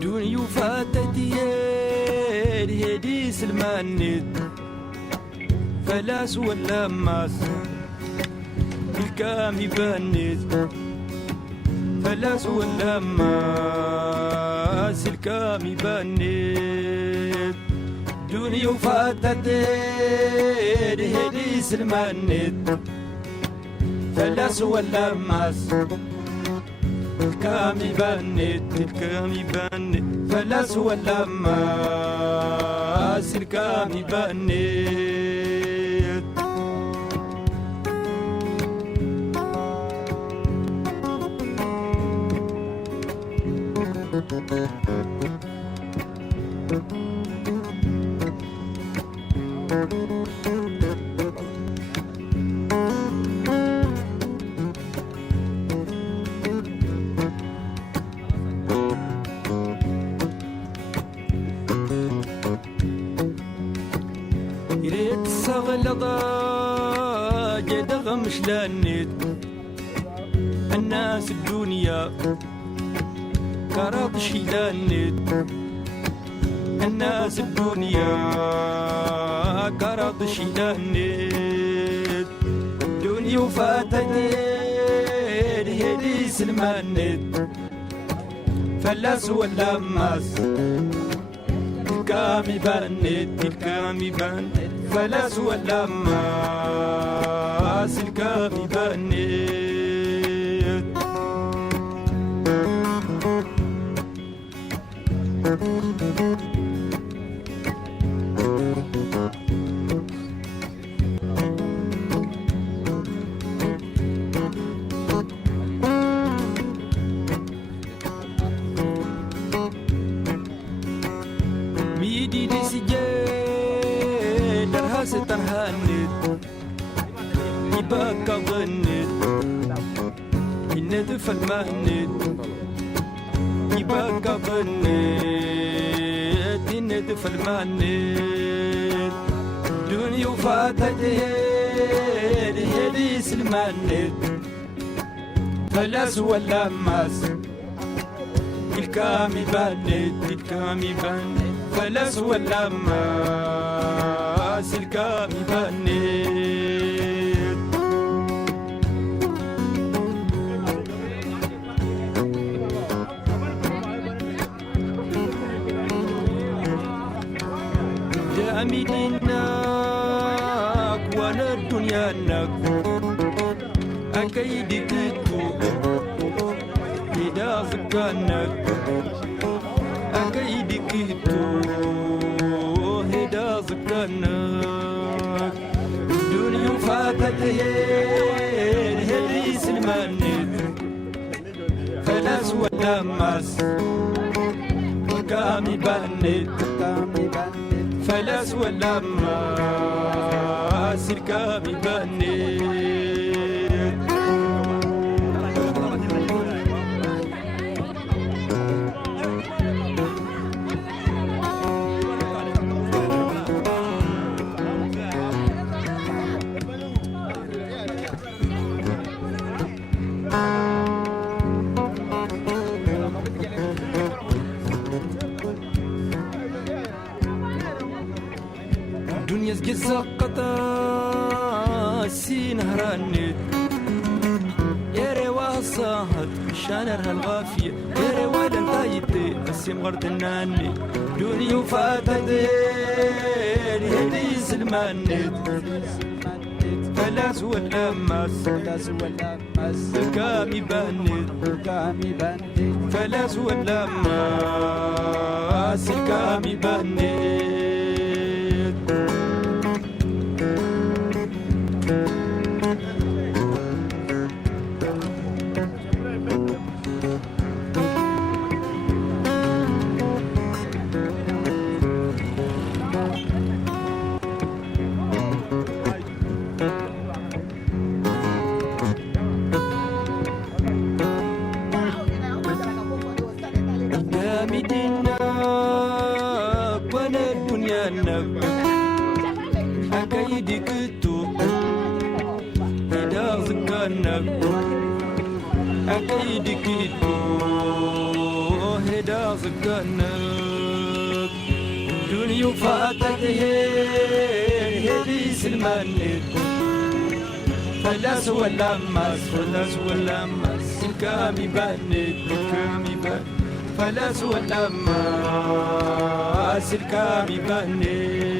دنيا فاتتي هدي سلمانيت فلاس ولا ماس الكامي بنيت فلاس ولا ماس الكامي بنيت دنيا فاتتي هدي سلمانيت فلاس ولا ماس الكامي بنيت الكامي بنيت فلاس ولا ماس الكامي بنيت يريد سغلظة جدغ مش لانيت الناس الدنيا كرض شيلانيت الناس الدنيا كرض شيلانيت دنيا فاتني هدي سلمانيت فلاس ولا ماس الكامي بنيت الكامي بنيت فلاس ولا ماس الكامي بنيت ميدي دي سجل درها سترهانت يبقى ظنت الندف المهنت يبقى ظنت الندف المهنت دنيا فاتت هدي سلمانت فلاس ولا ماس الكامي بنت الكامي بنت فلاس ولا ماس الكامي بنيت دامي دينك وانا الدنيا نك اكيد تتوب اذا فكانك اكيد كتوب هدا ذكرناك دنيا فاتت هدي سلمانيت فلاس ولا ماس الكامي بنيت فلاس ولا ماس الكامي بنيت دنيا زقطة سين هرانيت يا روا صاحت شانرها الغافية يا روا لنتايتي قسم غرد الناني دنيا فاتت هدي سلمانيت فلاس ولا ماس الكامي بنيت فلاس ولا ماس الكامي بنيت زقنب أكيد كيدو هدا زقنب دنيا فاتك هدي سلمانك فلاس ولا ماس فلاس ولا ماس كامي بانك كامي بان فلاس ولا ماس كامي بانك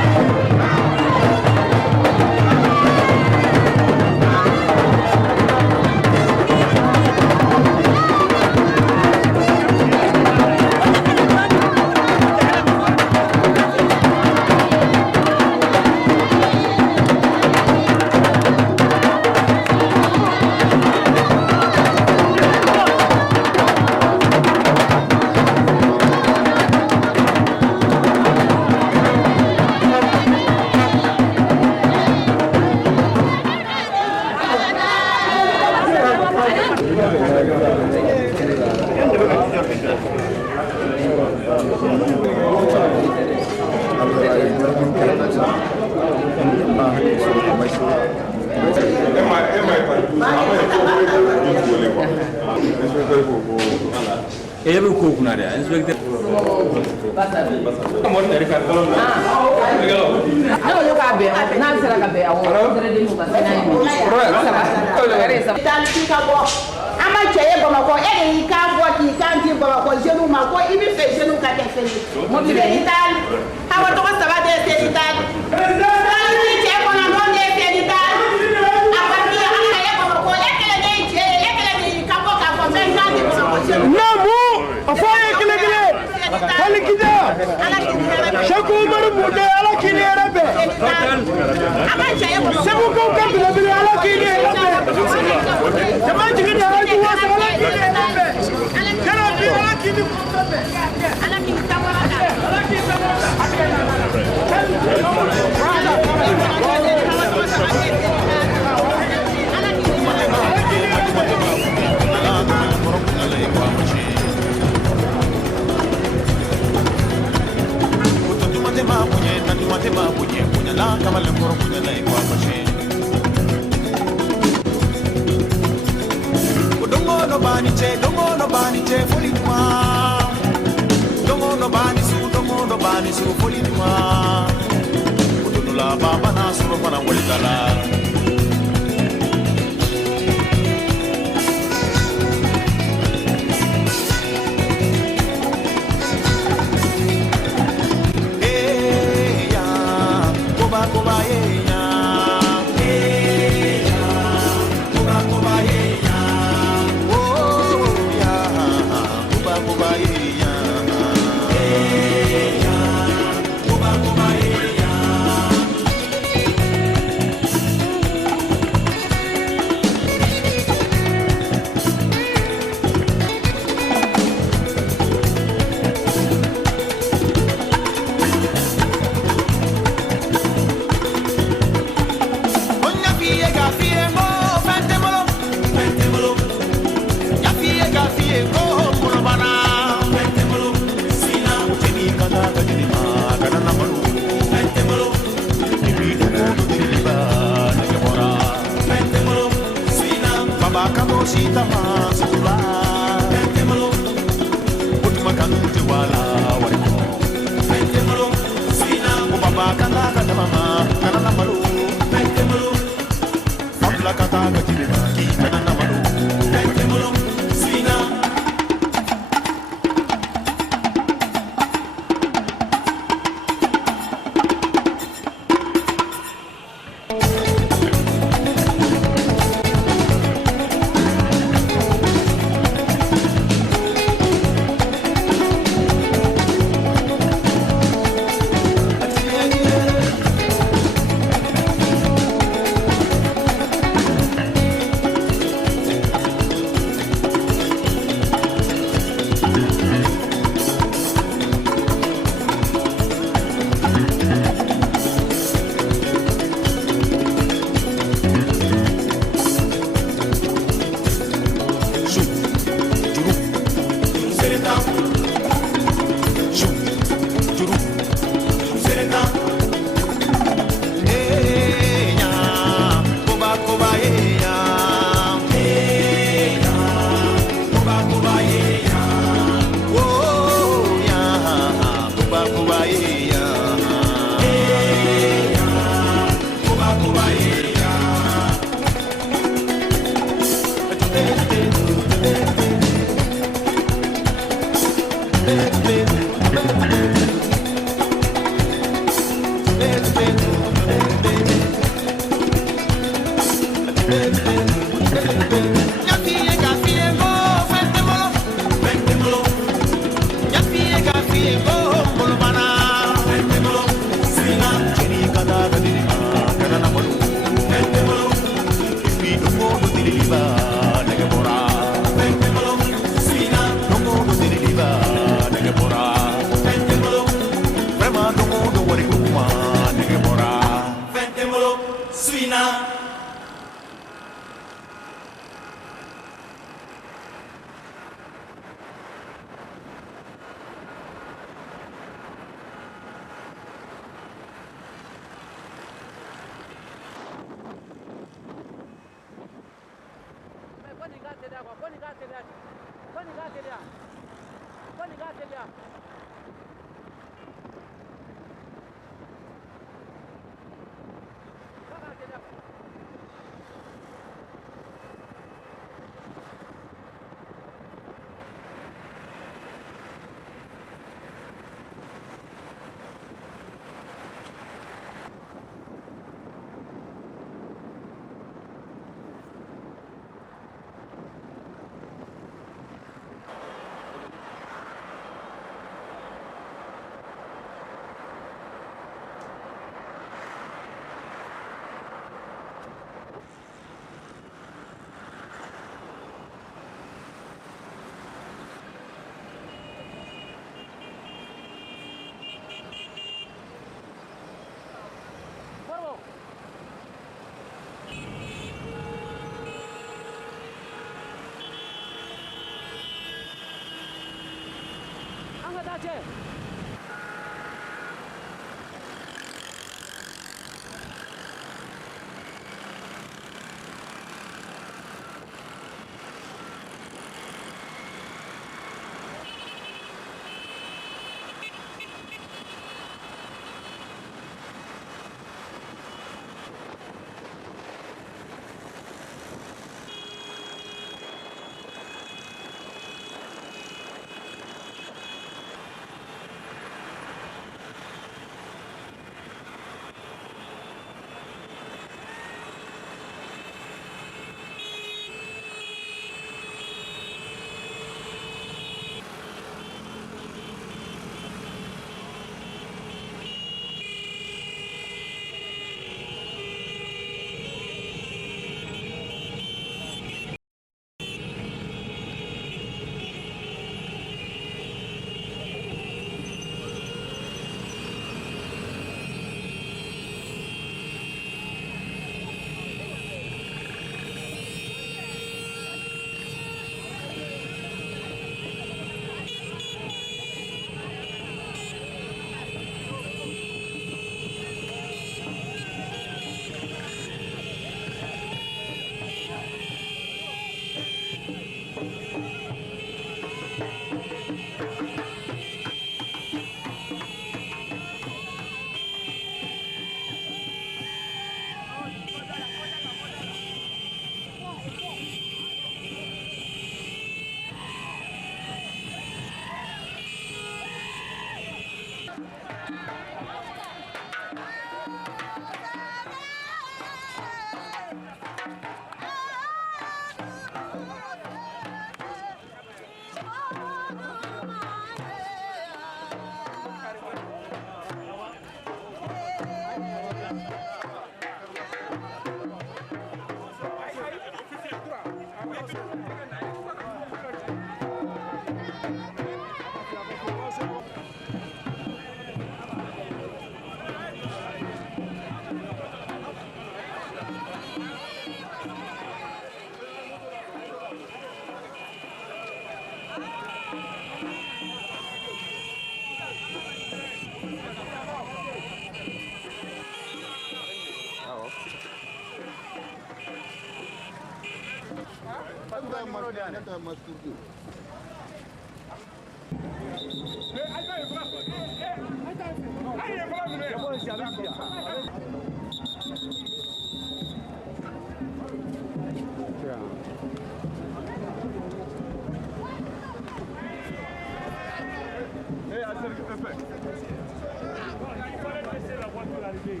fallait laisser la voiture arriver.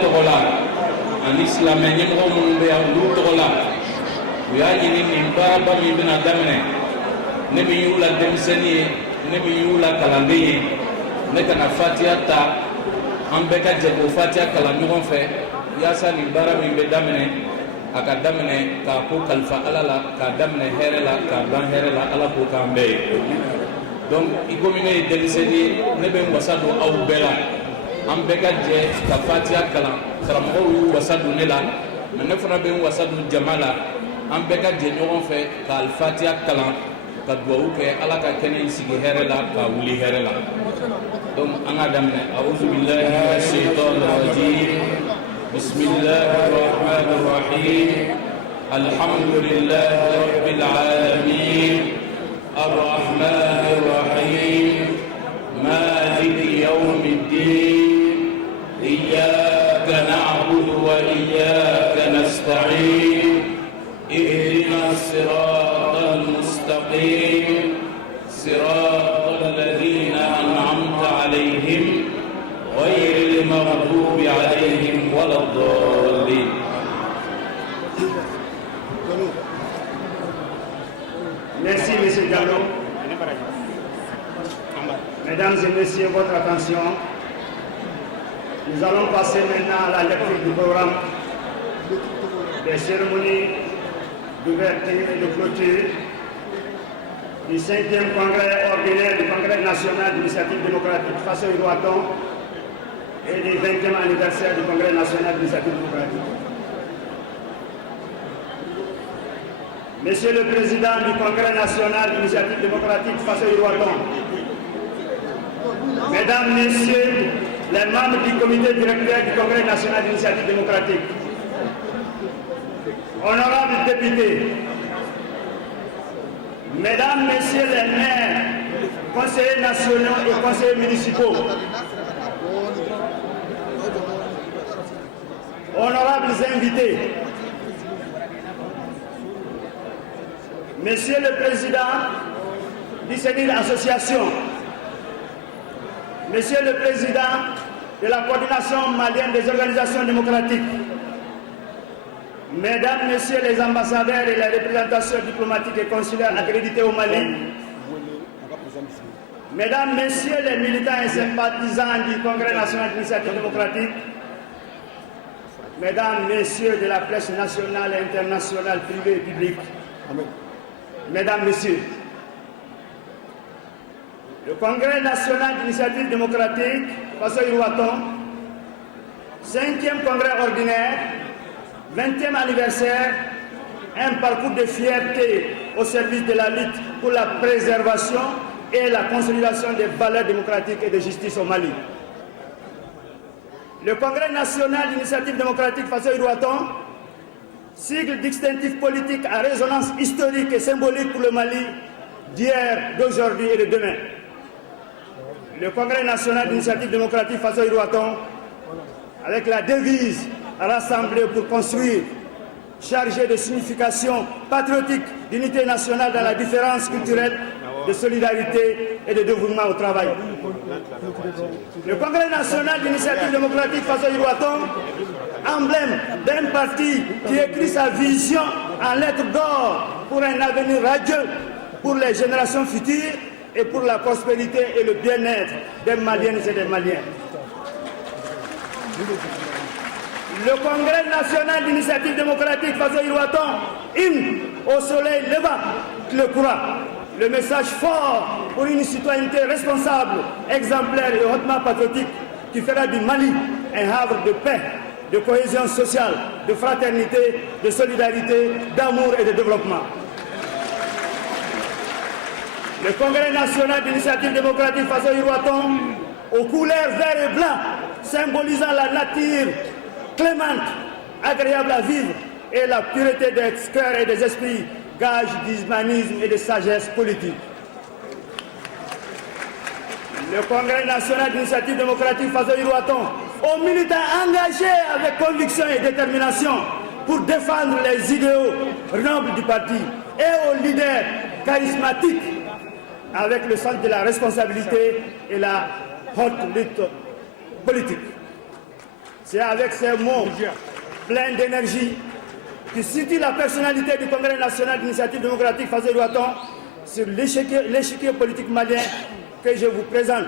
tɔgɔ la ani silamɛ ɲɛmɔgɔ minnu bɛ yan olu tɔgɔ la u y'a ɲini nin baaraba min bɛna daminɛ ne min y'u la denmisɛnnin ye ne min y'u la kalanden ye ne kana fatiya ta an bɛɛ ka jɛ k'o fatiya kalan ɲɔgɔn fɛ yaasa nin baara min bɛ daminɛ a ka daminɛ k'a ko kalifa ala la k'a daminɛ hɛrɛ la k'a ban hɛrɛ la ala k'o k'an bɛɛ ye donc i komi ne ye denmisɛnnin ye ne bɛ n wasa don aw bɛɛ la an bɛɛ ka jɛ ka fatiya kalan karamɔgɔw y'u wasa don ne la mais ne fana bɛ n wasa don jama la an bɛɛ ka jɛ ɲɔgɔn fɛ ka alifatiya kalan ka duwawu kɛ ala ka kɛnɛ in sigi hɛrɛ la k'a wuli hɛrɛ la donc an k'a daminɛ a'udhu billahi minash shaitanir rajim bismillahir rahmanir rahim alhamdulillahi rabbil alamin arrahmanir rahim maliki yawmiddin iyyaka na'budu wa iyyaka nasta'in اهدنا الصراط المستقيم صراط الذين أنعمت عليهم غير المغضوب عليهم ولا الضالين. Merci, M. Diallo. Mesdames et messieurs, votre attention. Nous allons passer maintenant à la lecture du programme des cérémonies d'ouverture et de clôture du 5e congrès ordinaire du Congrès national d'initiative démocratique face au Roaton et du 20e anniversaire du Congrès national d'initiative démocratique. Monsieur le Président du Congrès national d'initiative démocratique face au Roaton, Mesdames, Messieurs, les membres du comité directeur du Congrès national d'initiative démocratique, honorables députés, Mesdames, Messieurs les maires, conseillers nationaux et conseillers municipaux, honorables invités, Monsieur le Président du Sénat Association, Monsieur le Président de la coordination malienne des organisations démocratiques, Mesdames, Messieurs les ambassadeurs et les représentations diplomatiques et consulaires accrédités au Mali, Mesdames, Messieurs les militants et sympathisants du Congrès national d'initiative démocratique, Mesdames, Messieurs de la presse nationale et internationale, privée et publique, Mesdames, Messieurs, le Congrès national d'initiative démocratique, Faso-Irouaton, 5e congrès ordinaire, 20e anniversaire, un parcours de fierté au service de la lutte pour la préservation et la consolidation des valeurs démocratiques et de justice au Mali. Le Congrès national d'initiative démocratique Faso-Irouaton, sigle distinctif politique à résonance historique et symbolique pour le Mali d'hier, d'aujourd'hui et de demain. Le Congrès national d'initiative démocratique Faso-Irouaton, avec la devise rassemblés pour construire, chargé de signification patriotique, d'unité nationale dans la différence culturelle, de solidarité et de dévouement au travail. Le Congrès national d'initiative démocratique Faso-Irouaton, emblème d'un parti qui écrit sa vision en lettres d'or pour un avenir radieux pour les générations futures et pour la prospérité et le bien-être des Maliennes et des Maliens. Le Congrès national d'initiative démocratique Faso-Irouaton, hymne au soleil levant le courant. Le message fort pour une citoyenneté responsable, exemplaire et hautement patriotique qui fera du Mali un havre de paix, de cohésion sociale, de fraternité, de solidarité, d'amour et de développement. Le Congrès national d'initiative démocratique Faso-Irouaton, aux couleurs vert et blanc, symbolisant la nature clémente, agréable à vivre et la pureté des cœurs et des esprits, gage d'humanisme et de sagesse politique. Le Congrès national d'initiative démocratique Faso-Irouaton, aux militants engagés avec conviction et détermination pour défendre les idéaux nobles du parti et aux leaders charismatiques avec le sens de la responsabilité et la haute lutte politique. C'est avec ces mots pleins d'énergie qui situent la personnalité du Congrès national d'initiative démocratique Faso Iruaton sur l'échiquier politique malien que je vous présente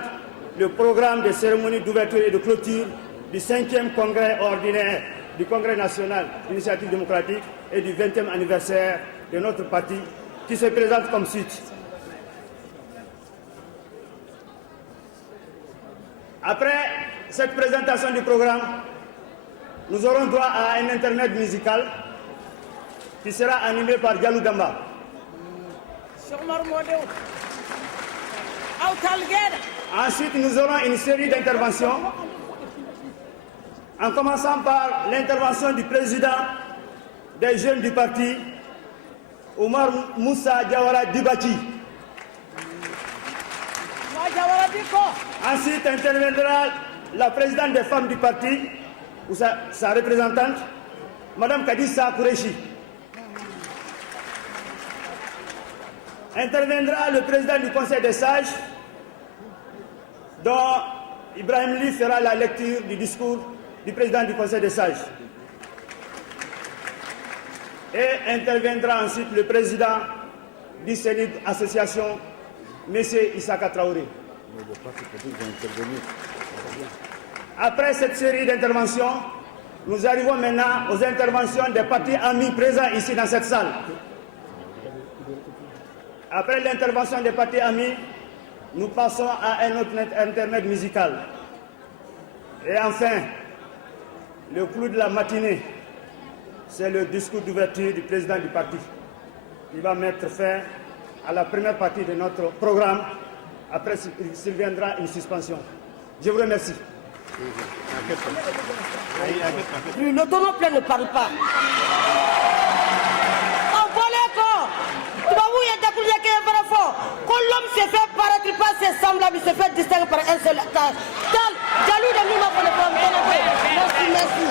le programme des cérémonies d'ouverture et de clôture du 5e congrès ordinaire du Congrès national d'initiative démocratique et du 20e anniversaire de notre parti qui se présente comme suit. Après cette présentation du programme, nous aurons droit à un intermède musical qui sera animé par Diallo Damba. Ensuite, nous aurons une série d'interventions, en commençant par l'intervention du président des jeunes du parti, Omar Moussa Diawara Dibati. Ensuite interviendra la présidente des femmes du parti, ou sa représentante, Madame Kadissa Kourechi. Interviendra le président du Conseil des sages, dont Ibrahim Li fera la lecture du discours du président du Conseil des sages. Et interviendra ensuite le président du CENID Association, M. Issaka Traoré. Après cette série d'interventions, nous arrivons maintenant aux interventions des partis amis présents ici dans cette salle. Après l'intervention des partis amis, nous passons à un autre intermède musical. Et enfin, le clou de la matinée, c'est le discours d'ouverture du président du parti. Il va mettre fin à la première partie de notre programme. Après, il viendra une suspension. Je vous remercie. Le tonneau plein ne parle pas. Quand l'homme se fait paraître pas ses semblables, il se fait distinguer par un seul acteur. Jalou de nous pour le prendre. Merci.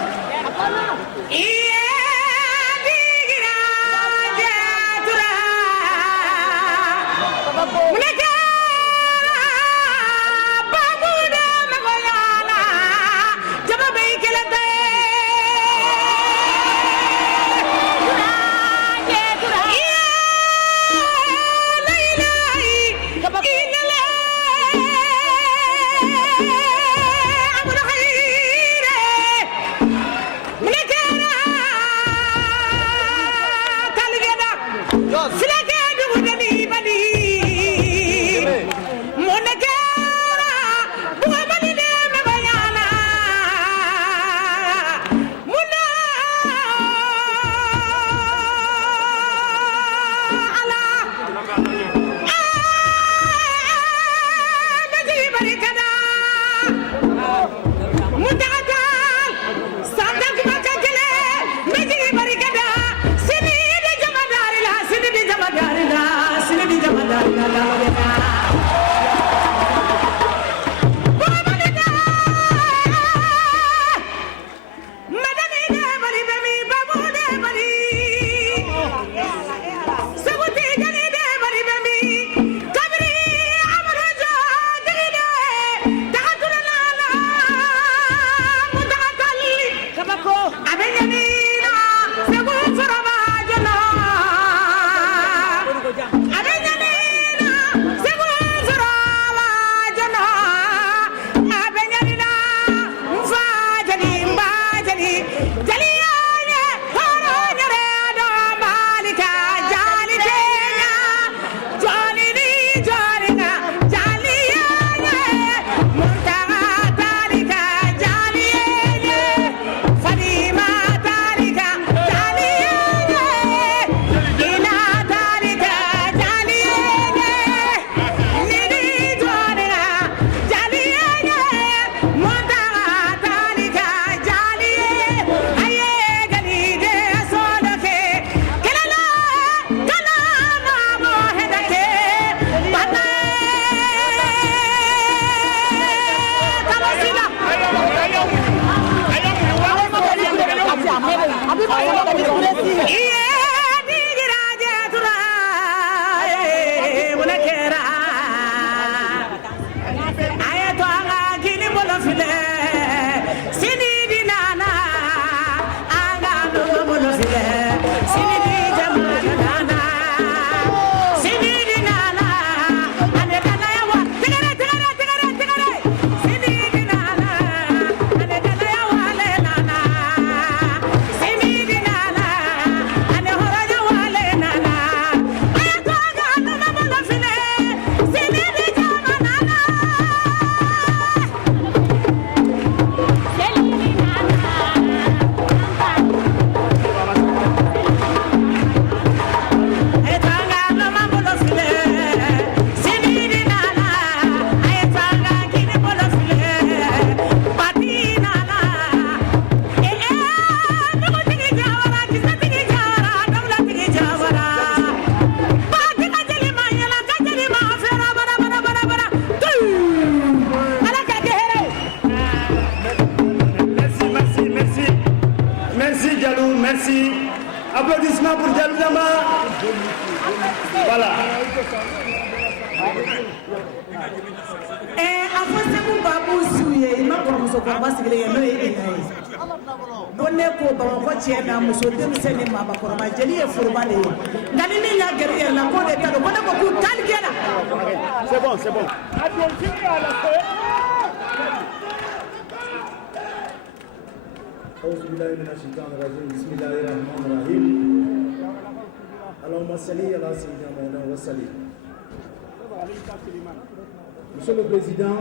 Applaudissements pour Diallo Dama. Voilà. Afosemu babu suye ma kɔrɔmuso kɔrɔba sigilen n'o ye Ela ye. Ko ne ko Bamakɔ tiɲɛ na muso denmisɛnnin maabakɔrɔba jeli ye foroba de ye. Nka ni min y'a gɛrɛ yɛrɛ la k'o de ta don ko ne ko k'u taali kɛ la. C'est bon, c'est bon. أعوذ بالله من الشيطان الرجيم بسم الله الرحمن الرحيم اللهم صل على سيدنا محمد وسلم. Monsieur le Président,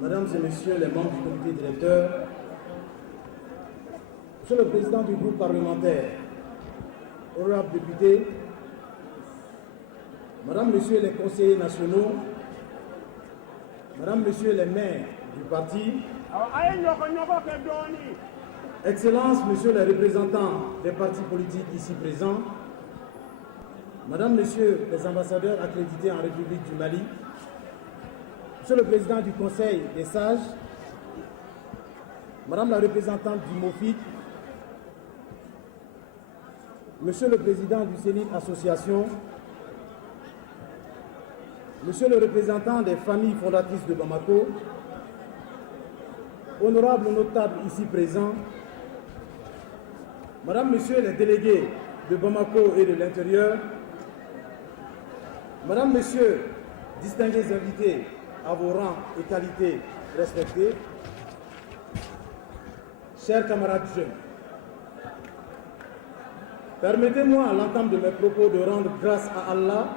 Mesdames et Messieurs les membres du comité directeur, Monsieur le Président du groupe parlementaire, honorables députés, Mesdames, Messieurs les conseillers nationaux, Mesdames, Messieurs les maires du parti, Excellences, Messieurs les représentants des partis politiques ici présents, Mesdames, Messieurs les ambassadeurs accrédités en République du Mali, Monsieur le Président du Conseil des sages, Madame la représentante du MOFID, Monsieur le Président du Sénat Association, Monsieur le représentant des familles fondatrices de Bamako, honorables notables ici présents, Madame, Messieurs les délégués de Bamako et de l'intérieur, Madame, Messieurs, distingués invités à vos rangs et qualités respectés, chers camarades jeunes, permettez-moi à l'entame de mes propos de rendre grâce à Allah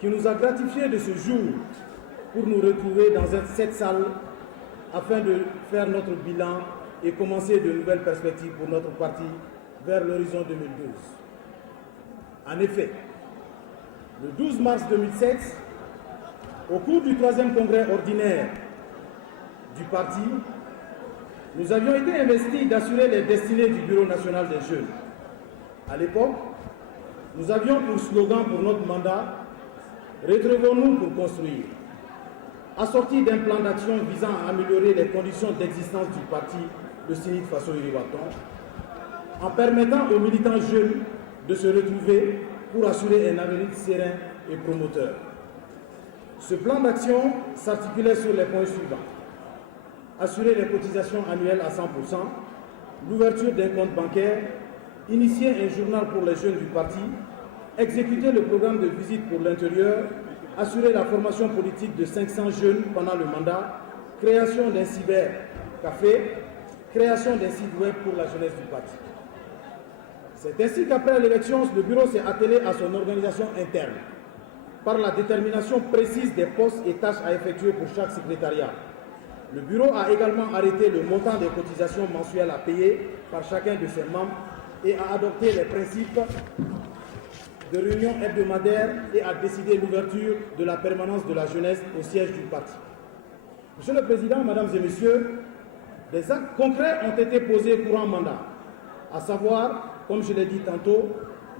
qui nous a gratifiés de ce jour pour nous retrouver dans cette salle afin de faire notre bilan et commencer de nouvelles perspectives pour notre parti vers l'horizon 2012. En effet, le 12 mars 2007, au cours du 3e congrès ordinaire du parti, nous avions été investis d'assurer les destinées du Bureau national des jeunes. À l'époque, nous avions pour slogan pour notre mandat « Retrouvons-nous pour construire », assorti d'un plan d'action visant à améliorer les conditions d'existence du parti de Sénit Faso Iriwaton, en permettant aux militants jeunes de se retrouver pour assurer un avenir serein et promoteur. Ce plan d'action s'articulait sur les points suivants. Assurer les cotisations annuelles à 100%, l'ouverture d'un compte bancaire, initier un journal pour les jeunes du parti, exécuter le programme de visite pour l'intérieur, assurer la formation politique de 500 jeunes pendant le mandat, création d'un cybercafé, création d'un site web pour la jeunesse du parti. C'est ainsi qu'après l'élection, le bureau s'est attelé à son organisation interne, par la détermination précise des postes et tâches à effectuer pour chaque secrétariat. Le bureau a également arrêté le montant des cotisations mensuelles à payer par chacun de ses membres et a adopté les principes de réunions hebdomadaires et a décidé l'ouverture de la permanence de la jeunesse au siège du parti. Monsieur le Président, Mesdames et Messieurs, des actes concrets ont été posés courant mandat, à savoir, comme je l'ai dit tantôt,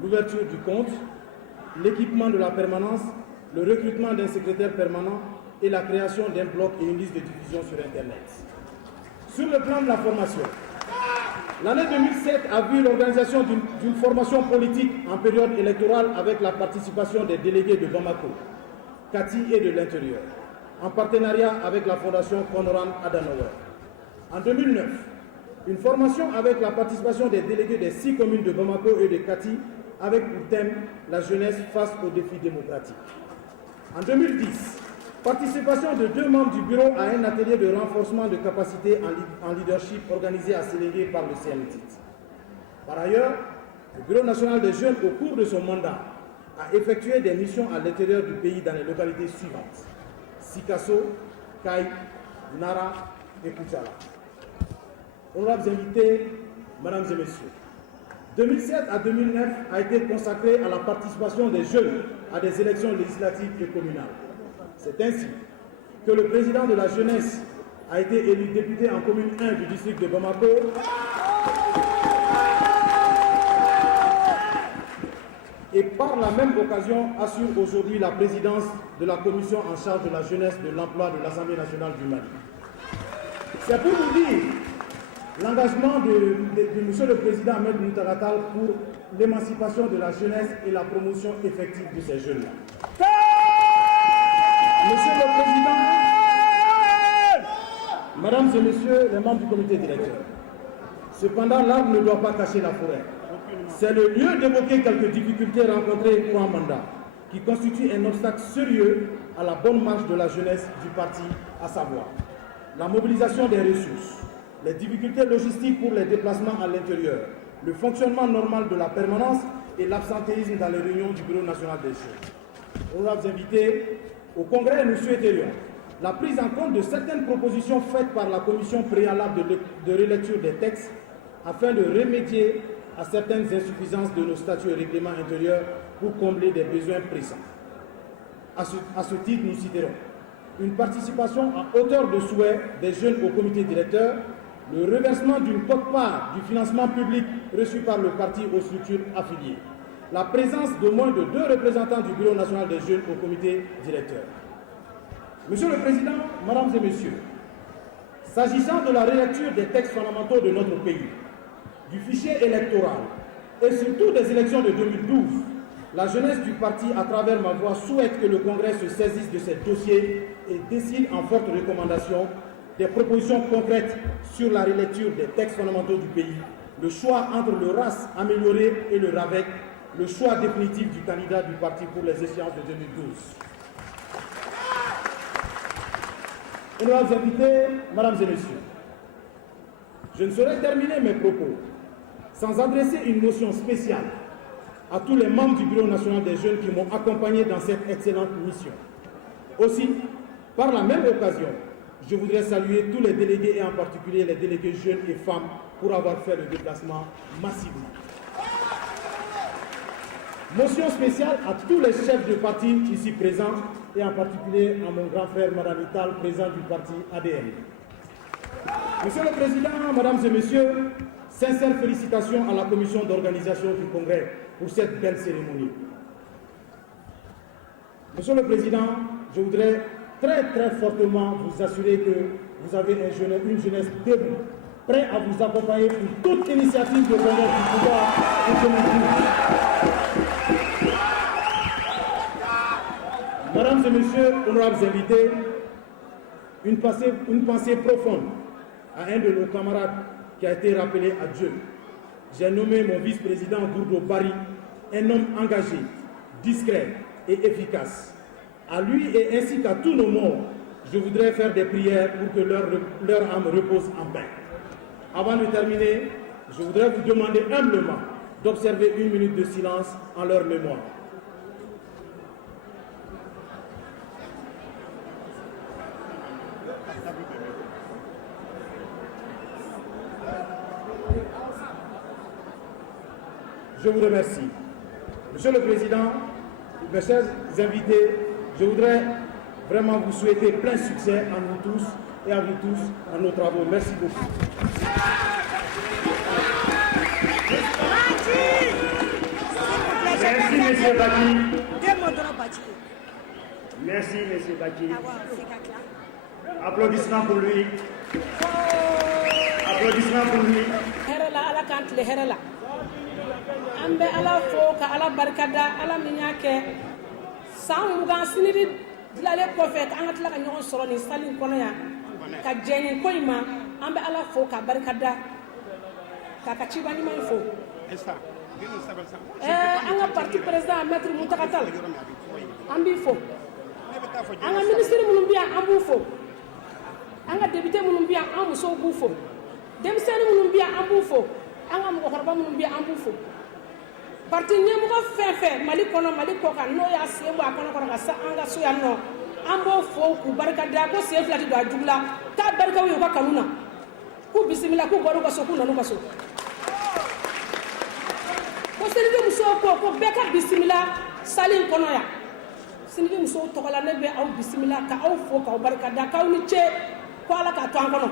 l'ouverture du compte, l'équipement de la permanence, le recrutement d'un secrétaire permanent et la création d'un bloc et une liste de diffusion sur Internet. Sur le plan de la formation, l'année 2007 a vu l'organisation d'une formation politique en période électorale avec la participation des délégués de Bamako, Kati et de l'intérieur, en partenariat avec la fondation Konrad Adenauer. En 2009, une formation avec la participation des délégués des 6 communes de Bamako et de Kati avec pour thème la jeunesse face aux défis démocratiques. En 2010, participation de 2 membres du bureau à un atelier de renforcement de capacité en leadership organisé à Sénégué par le CNTIT. Par ailleurs, le Bureau national des jeunes, au cours de son mandat, a effectué des missions à l'intérieur du pays dans les localités suivantes: Sikasso, Kaï, Nara et Koutchala. Honorables invités, Mesdames et Messieurs, 2007 à 2009 a été consacré à la participation des jeunes à des élections législatives et communales. C'est ainsi que le président de la jeunesse a été élu député en commune 1 du district de Bamako et par la même occasion assure aujourd'hui la présidence de la commission en charge de la jeunesse, de l'emploi de l'Assemblée nationale du Mali. C'est pour vous dire l'engagement l'engagement de M. le Président Ahmed Moutagatal pour l'émancipation de la jeunesse et la promotion effective de ces jeunes-là. Monsieur le Président, Mesdames et Messieurs les membres du comité directeur, cependant l'arbre ne doit pas cacher la forêt. C'est le lieu d'évoquer quelques difficultés rencontrées pour un mandat, qui constituent un obstacle sérieux à la bonne marche de la jeunesse du parti, à savoir la mobilisation des ressources, les difficultés logistiques pour les déplacements à l'intérieur, le fonctionnement normal de la permanence et l'absentéisme dans les réunions du Bureau national des jeunes. Honorables invités, au Congrès, nous souhaiterions la prise en compte de certaines propositions faites par la commission préalable de relecture des textes afin de remédier à certaines insuffisances de nos statuts et règlements intérieurs pour combler des besoins pressants. À ce titre, nous citerons une participation à hauteur de souhait des jeunes au comité directeur, le reversement d'une quote-part du financement public reçu par le parti aux structures affiliées, la présence de moins de 2 représentants du Bureau national des jeunes au comité directeur. Monsieur le Président, Mesdames et Messieurs, s'agissant de la relecture des textes fondamentaux de notre pays, du fichier électoral et surtout des élections de 2012, la jeunesse du parti, à travers ma voix, souhaite que le Congrès se saisisse de ces dossiers et décide en forte recommandation des propositions concrètes sur la relecture des textes fondamentaux du pays, le choix entre le RAS amélioré et le RAVEC, le choix définitif du candidat du parti pour les échéances de 2012. Honorables invités, Mesdames et Messieurs, je ne saurais terminer mes propos sans adresser une motion spéciale à tous les membres du Bureau national des jeunes qui m'ont accompagné dans cette excellente mission. Aussi, par la même occasion, je voudrais saluer tous les délégués et en particulier les délégués jeunes et femmes pour avoir fait le déplacement massivement. Motion spéciale à tous les chefs de parti ici présents et en particulier à mon grand frère Madame Ital, président du parti ADN. Monsieur le Président, Mesdames et Messieurs, sincères félicitations à la commission d'organisation du Congrès pour cette belle cérémonie. Monsieur le Président, je voudrais très fortement vous assurer que vous avez une jeunesse debout, prêt à vous accompagner pour toute initiative de Congrès du pouvoir pour 2012. Mesdames et Messieurs, honorables invités, une pensée profonde à un de nos camarades qui a été rappelé à Dieu. J'ai nommé mon vice-président Gourdo Barry, un homme engagé, discret et efficace. À lui et ainsi qu'à tous nos morts, je voudrais faire des prières pour que leur âme repose en paix. Avant de terminer, je voudrais vous demander humblement d'observer 1 minute de silence en leur mémoire. Je vous remercie. Monsieur le Président, mes chers invités, je voudrais vraiment vous souhaiter plein succès à nous tous et à vous tous dans nos travaux. Merci beaucoup. Merci, M. Baki. Merci, M. Baki. Applaudissements pour lui. Applaudissements pour lui. An bɛ ala fo ka ala barikada ala min y'a kɛ san 20 siniri dilalen kɔfɛ an ka tila ka ɲɔgɔn sɔrɔ nin sali kɔnɔ yan ka jɛ nin ko in ma an bɛ ala fo ka barikada k'a ka ciba ɲuman fo an ka parti président maître Moutagatal an b'i fo an ka ministre minnu bɛ yan an b'u fo an ka député minnu bɛ yan an musow b'u fo denmisɛnnin minnu bɛ yan an b'u fo an ka mɔgɔkɔrɔba minnu bɛ yan an b'u fo parti ɲɛmɔgɔ fɛn fɛn Mali kɔnɔ Mali kɔ kan n'o y'a sen bɔ a kɔnɔ ka se an ka so yan nɔ an b'o fo k'u barikada ko sen fila tɛ don a jugu la k'a barikaw ye u ka kanu na k'u bisimila k'u bɔr'u ka so k'u nan'u ka so ko Sinidi musow ko bɛɛ ka bisimila sali in kɔnɔ yan Sinidi musow tɔgɔ la ne bɛ aw bisimila ka aw fo k'aw barikada k'aw ni ce ko ala k'a to an kɔnɔ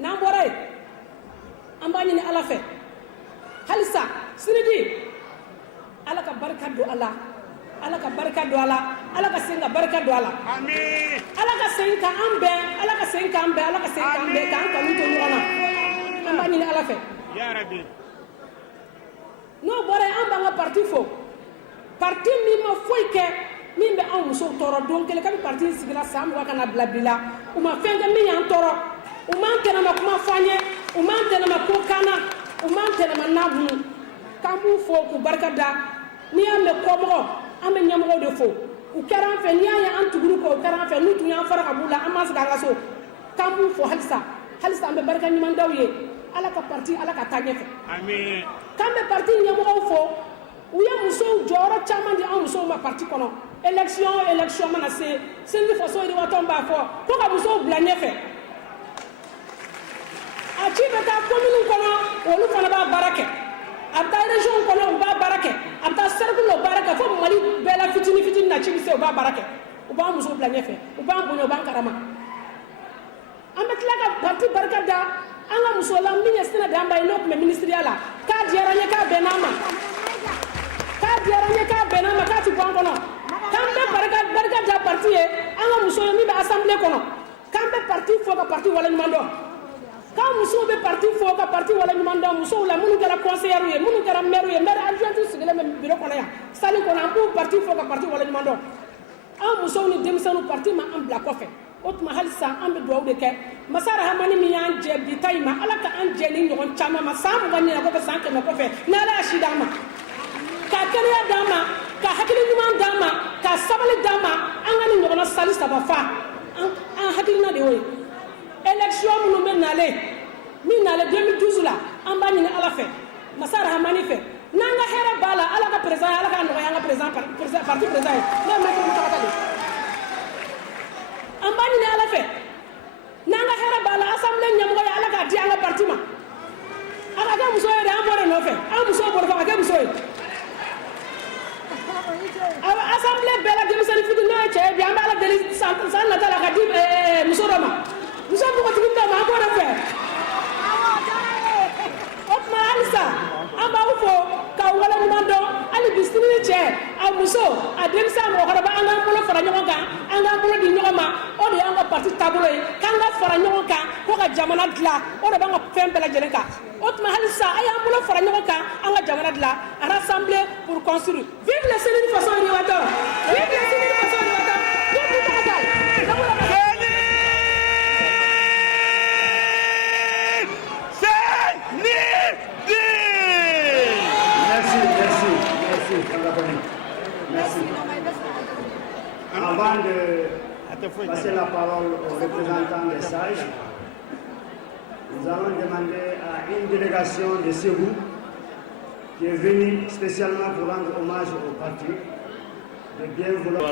n'an bɔra yen an b'a ɲini ala fɛ halisa Sinidi ala ka barika don a la ala ka barika don a la ala ka segin ka barika don a la ala ka segin k'an bɛn ala ka segin k'an bɛn ala ka segin k'an bɛn k'an kanu to ɲɔgɔn na fɛ n'o bɔra yen an b'an ka parti fo parti min ma foyi kɛ min bɛ anw musow tɔɔrɔ don kelen kabi parti in sigira san 20 ka na bila bi la u ma fɛn kɛ min y'an tɔɔrɔ u m'an tɛnɛma kuma fɔ an ye u m'an tɛnɛma ko kanna u m'an tɛnɛma nabunu k'an b'u fo k'u barika da n'i y'a mɛn kɔmɔgɔ an bɛ ɲɛmɔgɔw de fo u kɛra an fɛ n'i y'a ye an tuguru kɔ u kɛra an fɛ n'u tun y'an fara ka b'u la an ma segin an ka so k'an b'u fo halisa an bɛ barika ɲuman d'aw ye ala ka parti ala ka taa ɲɛfɛ k'an bɛ parti ɲɛmɔgɔw fo u ye musow jɔyɔrɔ caman di an musow ma parti kɔnɔ élection mana se seli faso yiriwatɔ b'a fɔ ko ka musow bila ɲɛfɛ a ci bɛ taa commune kɔnɔ olu fana b'a baara kɛ a bɛ taa région kɔnɔ u b'a baara kɛ a bɛ taa cercle o baara kɛ fo mali bɛɛ la fitini fitini na ci bɛ se u b'a baara kɛ u b'an musow bila ɲɛfɛ u b'an bonya u b'an karama an bɛ tila ka parti barika da an ka musola min ye Sina Damba ye n'o tun bɛ ministériya la k'a diyara n ye k'a bɛnn'a ma k'a ti bɔ an kɔnɔ k'an bɛ barika da parti ye an ka muso ye min bɛ assemblée kɔnɔ k'an bɛ parti fo ka parti waleɲuman dɔn k'an musow bɛ parti fo ka parti waleɲuman dɔn musow la minnu kɛra conseillers ye minnu kɛra maire ye maire adjoint sigilen bɛ bureau kɔnɔ yan salle kɔnɔ an b'u parti fo ka parti waleɲuman dɔn an musow ni denmisɛnninw parti ma an bila kɔfɛ o tuma hali sisan an bɛ dugawu de kɛ masa rahamani min y'an jɛ bi ta in ma ala ka an jɛ ni ɲɔgɔn caman ma san 20 ɲina kɔfɛ san 100 kɔfɛ ni ala y'a si d'an ma ka kɛnɛya d'an ma ka hakili ɲuman d'an ma ka sabali d'an ma an ka ni ɲɔgɔnna sali saba fa an hakilina de y'o ye élection minnu bɛ nalen min nalen 2012 la an b'a ɲini ala fɛ masa rahamani fɛ n'an ka hɛrɛ b'a la ala ka président ala k'a nɔgɔya an ka parti président ye ne ye mɛtiri Mutakata de an b'a ɲini ala fɛ n'an ka hɛrɛ b'a la assemblée ɲɛmɔgɔ ye ala k'a di an ka parti ma a ka kɛ muso ye de an b'o de nɔfɛ an musow b'o de fɔ a ka kɛ muso ye assemblée bɛɛ la denmisɛnnin fitini n'o ye cɛ ye bi an b'a la deli san nata la ka di muso dɔ ma muso npogotigi dɔ ma an b'o de fɛ o tuma halisa an b'aw fo k'aw waleɲuman dɔn hali bi sini ni cɛ a muso a denmisɛn a mɔgɔkɔrɔba an k'an bolo fara ɲɔgɔn kan an k'an bolo di ɲɔgɔn ma o de y'an ka parti taabolo ye k'an ka fara ɲɔgɔn kan ko ka jamana dilan o de b'an ka fɛn bɛɛ lajɛlen kan o tuma halisa a y'an bolo fara ɲɔgɔn kan an ka jamana dilan à rassembler pour construire vive le Seni façon yiriwatɔ vive le Seni façon yiriwatɔ vive Mutakata Merci. Avant de passer la parole aux représentants des sages, nous allons demander à une délégation de Ségou qui est venue spécialement pour rendre hommage au parti de bien vouloir.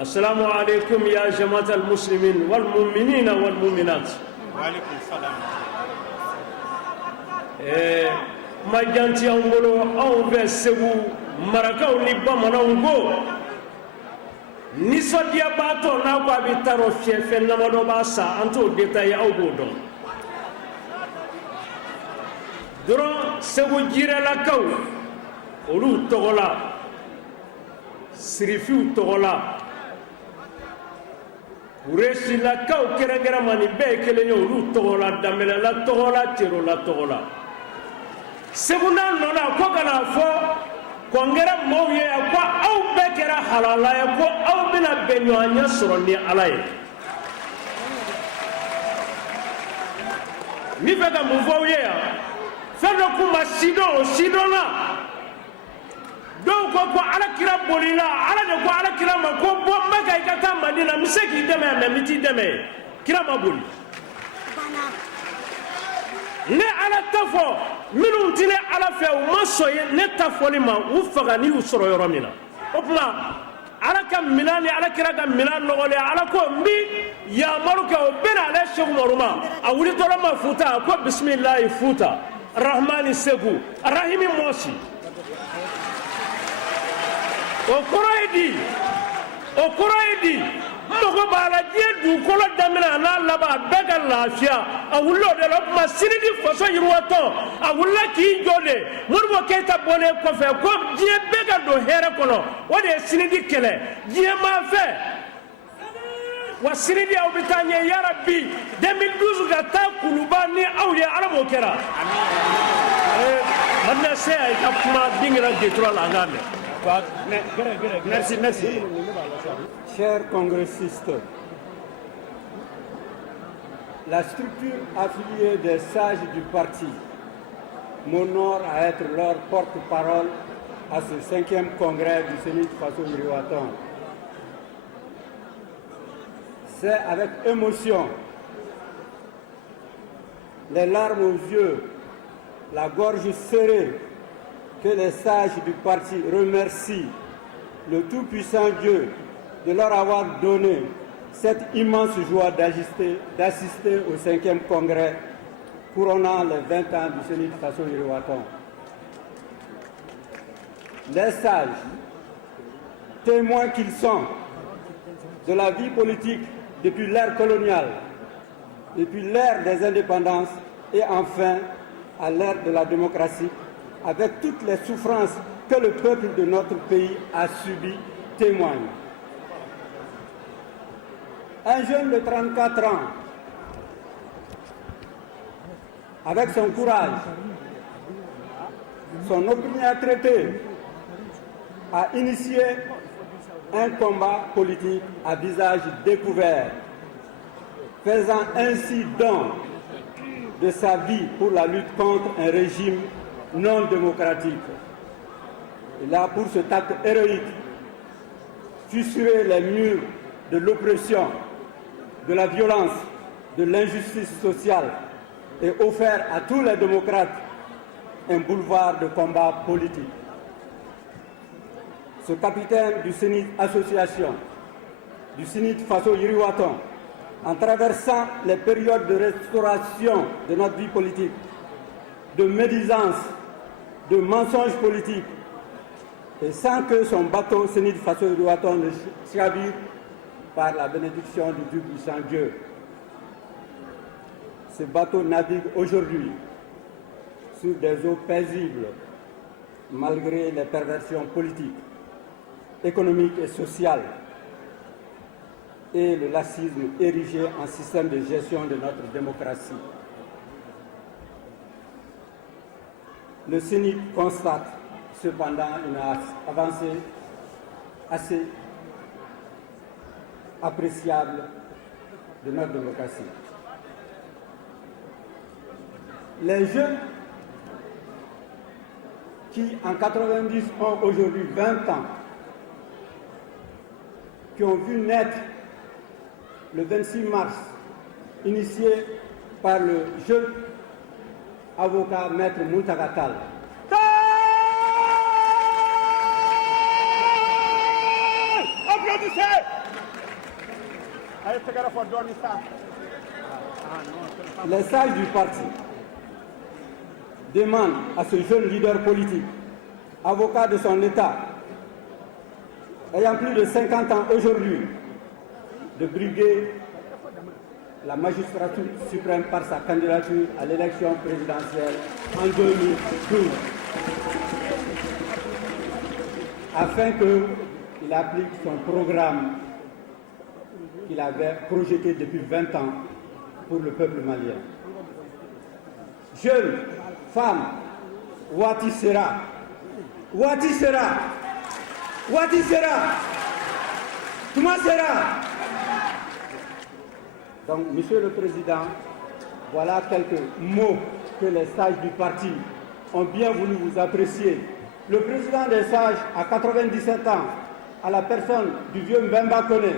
Assalamu alaikum ya jama'at al-muslimin wal mu'minina wal mu'minat. Wa alaikum salam. Majanti an bolo anw fɛ Segu marakaw ni bamananw ko nisɔndiyabaatɔ n'a ko a bɛ taa o fiyɛ fɛn damadɔ b'a sa an t'o détaillé aw b'o dɔn dɔrɔn Segu jirɛlakaw olu tɔgɔ la sirifiw tɔgɔ la Kuresilakaw kɛrɛnkɛrɛnma nin bɛɛ ye kelen ye olu tɔgɔ la Danbɛlɛla tɔgɔ la Cerola tɔgɔ la Segu n'a nɔna ko ka na fɔ kɔnkɛrɛ mɔɔw ye ko aw bɛɛ kɛra halala ye ko aw bɛna bɛnɲɔgɔnya sɔrɔ ni Ala ye n bɛ fɛ ka mun fɔ aw ye yan fɛn dɔ kun ma sidɔn o sidɔnna dɔw ko Alakira bolila Ala de ko Alakira ma ko bɔ Maka i ka taa Madina n bɛ se k'i dɛmɛ mais n bɛ t'i dɛmɛ kira ma boli ne Ala ta fɔ minnu tɛ ne Ala fɛ u ma sɔn ne ta fɔli ma u faga ni y'u sɔrɔ yɔrɔ min na o tuma Ala ka minɛn ni Alakira ka minɛn nɔgɔlen Ala ko n bɛ yamaru kɛ o bɛ na ale Seku Umaru ma a wulitɔla ma Futa a ko bisimilayi Futa Rahmani Segu Rahimi Mɔsi o kɔrɔ ye di mago b'a la diɲɛ dugukolo daminɛ a n'a laban a bɛɛ ka lafiya a wulila o de la o tuma sini ni faso yiriwatɔ a wulila k'i jɔ de Modibo Keyita bɔlen kɔfɛ ko diɲɛ bɛɛ ka don hɛrɛ kɔnɔ o de ye sini di kɛlɛ diɲɛ maa fɛ wa siridi aw bi taa ɲɛ ya rabbi 2012 ka taa kuluba ni aw ye ala m'o kɛra maintenant c'est ay ka kuma dingira détruire la ngame Merci. Chers congressistes, la structure affiliée des sages du parti m'honore à être leur porte-parole à ce 5e congrès du Sénit Faso Yiriwatan. C'est avec émotion, les larmes aux yeux, la gorge serrée, que les sages du parti remercient le tout-puissant Dieu de leur avoir donné cette immense joie d'assister au 5e congrès couronnant les 20 ans du Sénit Faso Yiriwatan. Les sages, témoins qu'ils sont de la vie politique depuis l'ère coloniale, depuis l'ère des indépendances et enfin à l'ère de la démocratie, avec toutes les souffrances que le peuple de notre pays a subies, témoigne. Un jeune de 34 ans, avec son courage, son opiniâtreté, a initié un combat politique à visage découvert, faisant ainsi don de sa vie pour la lutte contre un régime non démocratique. Il a, pour cet acte héroïque, fissuré les murs de l'oppression, de la violence, de l'injustice sociale et offert à tous les démocrates un boulevard de combat politique. Ce capitaine du Sénit Association, du Sénit Faso Yiriwatan, en traversant les périodes de restauration de notre vie politique, de médisance, de mensonges politiques, et sans que son bateau Sénit Faso Yiriwatan ne chavire par la bénédiction du Dieu puissant Dieu. Ce bateau navigue aujourd'hui sur des eaux paisibles, malgré les perversions politiques, économiques et sociales, et le laxisme érigé en système de gestion de notre démocratie. Le Sénit constate cependant une avancée assez appréciable de notre démocratie. Les jeunes qui, en 90, ont aujourd'hui 20 ans, qui ont vu naître le 26 mars, initié par le jeune avocat Maître Muntagatal. Applaudissez! Les sages du parti demandent à ce jeune leader politique, avocat de son État, ayant plus de 50 ans aujourd'hui, de briguer la magistrature suprême par sa candidature à l'élection présidentielle en 2012, afin qu'il applique son programme qu'il avait projeté depuis 20 ans pour le peuple malien. Jeunes, femmes, Ouati sera, Ouati sera, Ouati sera, Touma sera. Donc, Monsieur le Président, voilà quelques mots que les sages du parti ont bien voulu vous apprécier. Le président des sages a 97 ans, à la personne du vieux Mbemba Kone,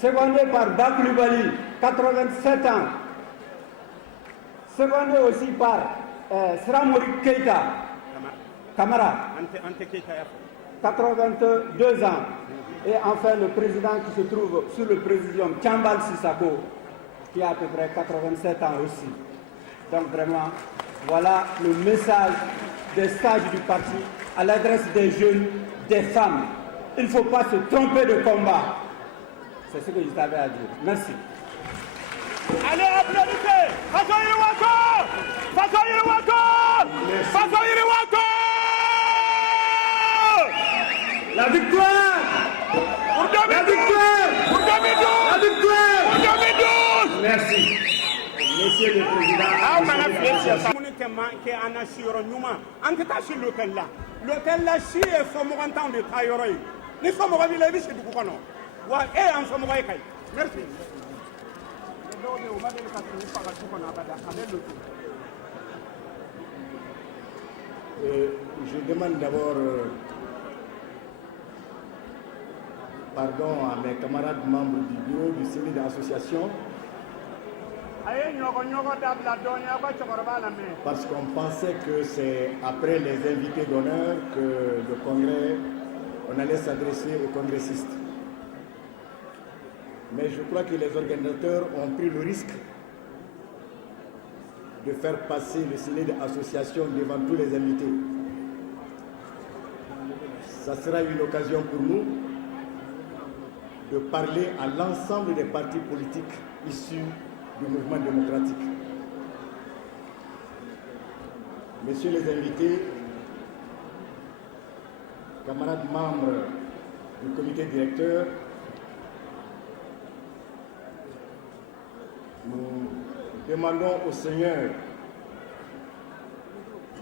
secondé par Bakulibali, 87 ans, secondé aussi par Sramori Keita, Kamara, 82 ans. Et enfin, le président qui se trouve sur le présidium, Tchambal Sissako, qui a à peu près 87 ans aussi. Donc vraiment, voilà le message des sages du parti à l'adresse des jeunes, des femmes. Il ne faut pas se tromper de combat. C'est ce que je t'avais à dire. Merci. Allez, applaudissez! Faso Yiriwatan! Faso Yiriwatan! Faso Yiriwatan! La victoire! La victoire! Monsieur le Président. Je demande d'abord pardon à mes camarades membres du bureau du CENI d'association parce qu'on pensait que c'est après les invités d'honneur que le Congrès, on allait s'adresser aux congressistes. Mais je crois que les organisateurs ont pris le risque de faire passer le CENI d'association devant tous les invités. Ça sera une occasion pour nous de parler à l'ensemble des partis politiques issus du mouvement démocratique. Messieurs les invités, camarades membres du comité directeur, nous demandons au Seigneur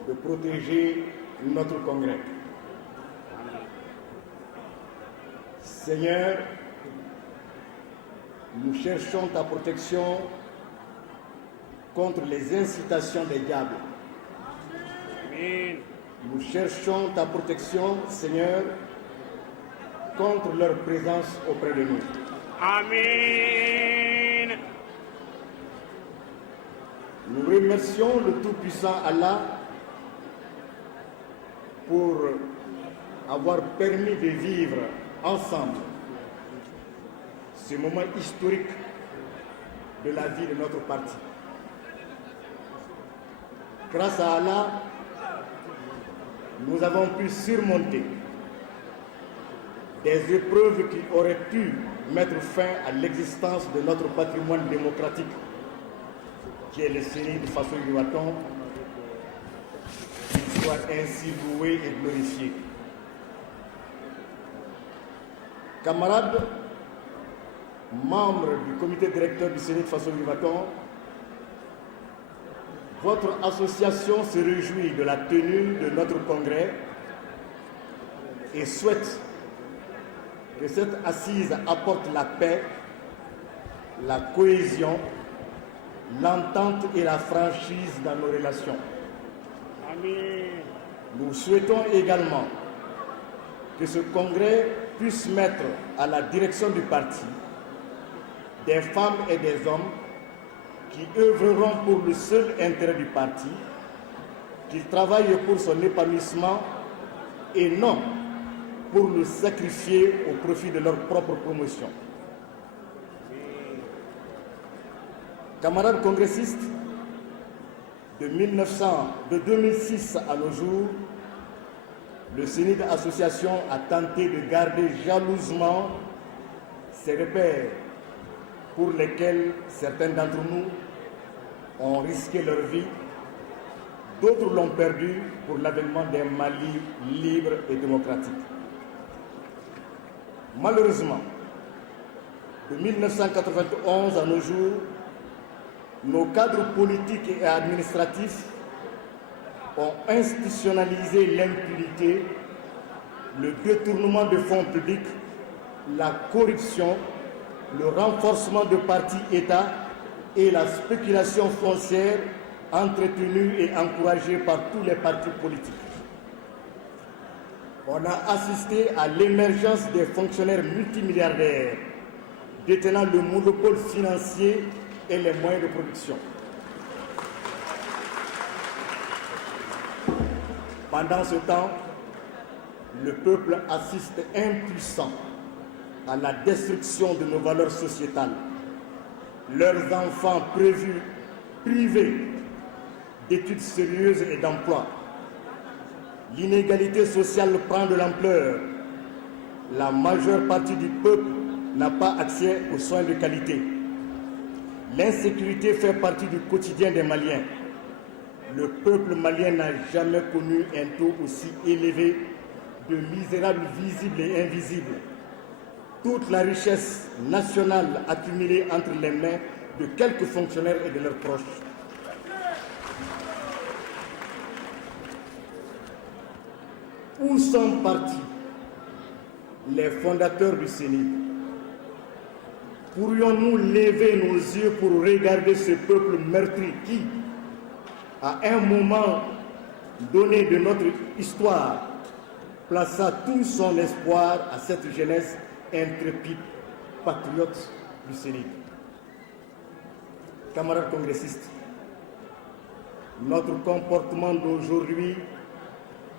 de protéger notre congrès. Seigneur, nous cherchons ta protection contre les incitations des diables. Amen. Nous cherchons ta protection, Seigneur, contre leur présence auprès de nous. Amen. Nous remercions le Tout-Puissant Allah pour avoir permis de vivre ensemble ce moment historique de la vie de notre parti. Grâce à Allah, nous avons pu surmonter des épreuves qui auraient pu mettre fin à l'existence de notre patrimoine démocratique, qui est le CENI de Faso Uluwaton, qu'il soit ainsi loué et glorifié. Camarades, membres du comité directeur du CENI de Faso Uluwaton, votre association se réjouit de la tenue de notre congrès et souhaite que cette assise apporte la paix, la cohésion, l'entente et la franchise dans nos relations. Amen. Nous souhaitons également que ce congrès puisse mettre à la direction du parti des femmes et des hommes qui œuvreront pour le seul intérêt du parti, qui travaillent pour son épanouissement et non pour le sacrifier au profit de leur propre promotion. Camarades congressistes, de 2006 à nos jours, le CENI d'association a tenté de garder jalousement ses repères pour lesquels certains d'entre nous ont risqué leur vie, d'autres l'ont perdu pour l'avènement d'un Mali libre et démocratique. Malheureusement, de 1991 à nos jours, nos cadres politiques et administratifs ont institutionnalisé l'impunité, le détournement de fonds publics, la corruption, le renforcement de partis États et la spéculation foncière entretenue et encouragée par tous les partis politiques. On a assisté à l'émergence des fonctionnaires multimilliardaires détenant le monopole financier et les moyens de production. Pendant ce temps, le peuple assiste impuissant à la destruction de nos valeurs sociétales. Leurs enfants privés d'études sérieuses et d'emploi. L'inégalité sociale prend de l'ampleur. La majeure partie du peuple n'a pas accès aux soins de qualité. L'insécurité fait partie du quotidien des Maliens. Le peuple malien n'a jamais connu un taux aussi élevé de misérables visibles et invisibles. Toute la richesse nationale accumulée entre les mains de quelques fonctionnaires et de leurs proches. où sont partis les fondateurs du CENI? Pourrions-nous lever nos yeux pour regarder ce peuple meurtri qui, à un moment donné de notre histoire, plaça tout son espoir à cette jeunesse intrépide, patriote du Sénégal? Camarades congressistes, notre comportement d'aujourd'hui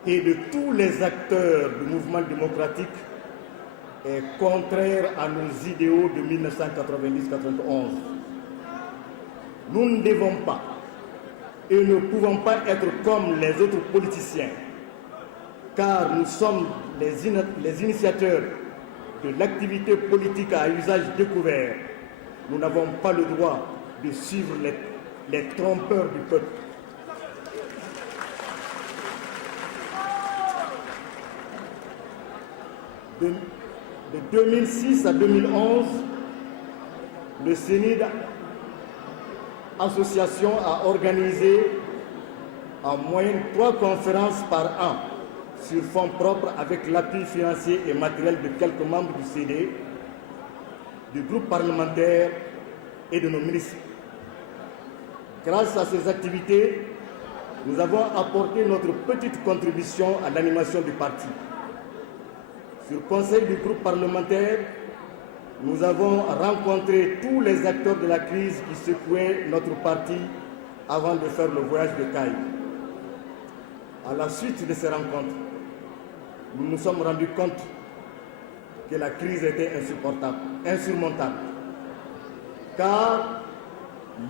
et de tous les acteurs du mouvement démocratique est contraire à nos idéaux de 1990-91. Nous ne devons pas et ne pouvons pas être comme les autres politiciens, car nous sommes les initiateurs de l'activité politique à usage découvert. Nous n'avons pas le droit de suivre les trompeurs du peuple. De 2006 à 2011, le CENID Association a organisé en moyenne 3 conférences par an sur fonds propres avec l'appui financier et matériel de quelques membres du CD, du groupe parlementaire et de nos ministres. Grâce à ces activités, nous avons apporté notre petite contribution à l'animation du parti. Sur conseil du groupe parlementaire, nous avons rencontré tous les acteurs de la crise qui secouaient notre parti avant de faire le voyage de Caille. À la suite de ces rencontres, nous nous sommes rendus compte que la crise était insurmontable. Car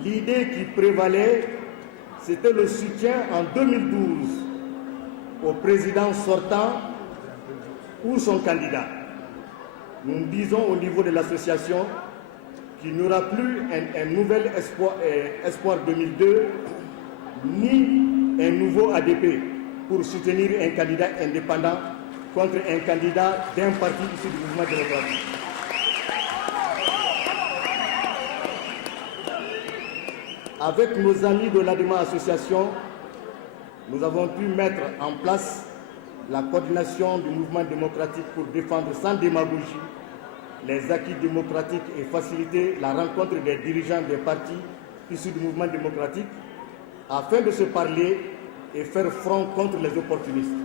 l'idée qui prévalait, c'était le soutien en 2012 au président sortant ou son candidat. Nous disons au niveau de l'association qu'il n'y aura plus un nouvel espoir 2002 ni un nouveau ADP pour soutenir un candidat indépendant contre un candidat d'un parti issu du mouvement démocratique. Avec nos amis de l'ADEMA Association, nous avons pu mettre en place la coordination du mouvement démocratique pour défendre sans démagogie les acquis démocratiques et faciliter la rencontre des dirigeants des partis issus du mouvement démocratique afin de se parler et faire front contre les opportunistes.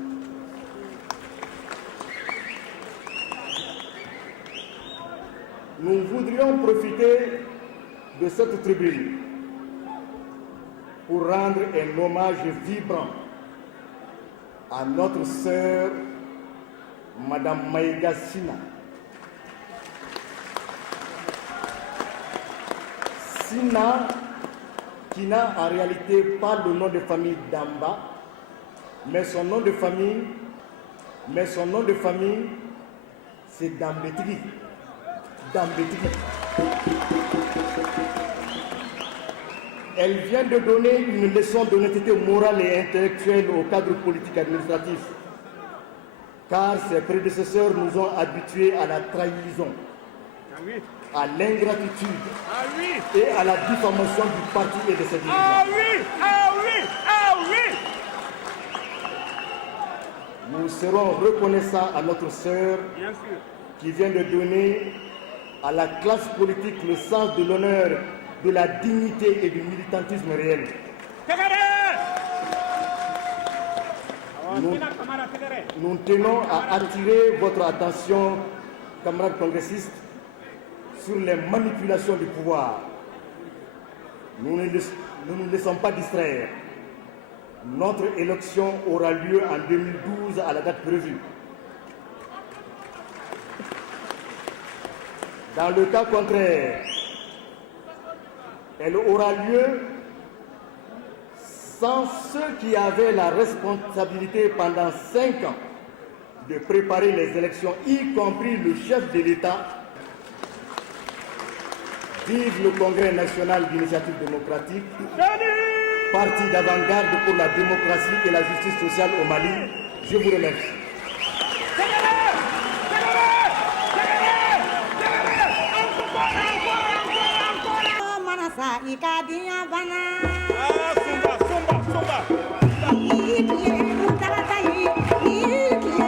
Nous voudrions profiter de cette tribune pour rendre un hommage vibrant à notre sœur, Madame Maïga Sina. Sina, qui n'a en réalité pas le nom de famille d'Amba, mais son nom de famille, c'est Dambetigi. Elle vient de donner une leçon d'honnêteté morale et intellectuelle au cadre politique administratif, car ses prédécesseurs nous ont habitués à la trahison, à l'ingratitude et à la diffamation du parti et de ses dirigeants. Nous serons reconnaissants à notre sœur qui vient de donner à la classe politique le sens de l'honneur, de la dignité et du militantisme réel. Nous tenons à attirer votre attention, camarades congressistes, sur les manipulations du pouvoir. Nous ne nous laissons pas distraire. Notre élection aura lieu en 2012 à la date prévue. Dans le cas contraire, elle aura lieu sans ceux qui avaient la responsabilité pendant 5 ans de préparer les élections, y compris le chef de l'État. Vive le Congrès national d'initiative démocratique, parti d'avant-garde pour la démocratie et la justice sociale au Mali. Je vous remercie. Sumba.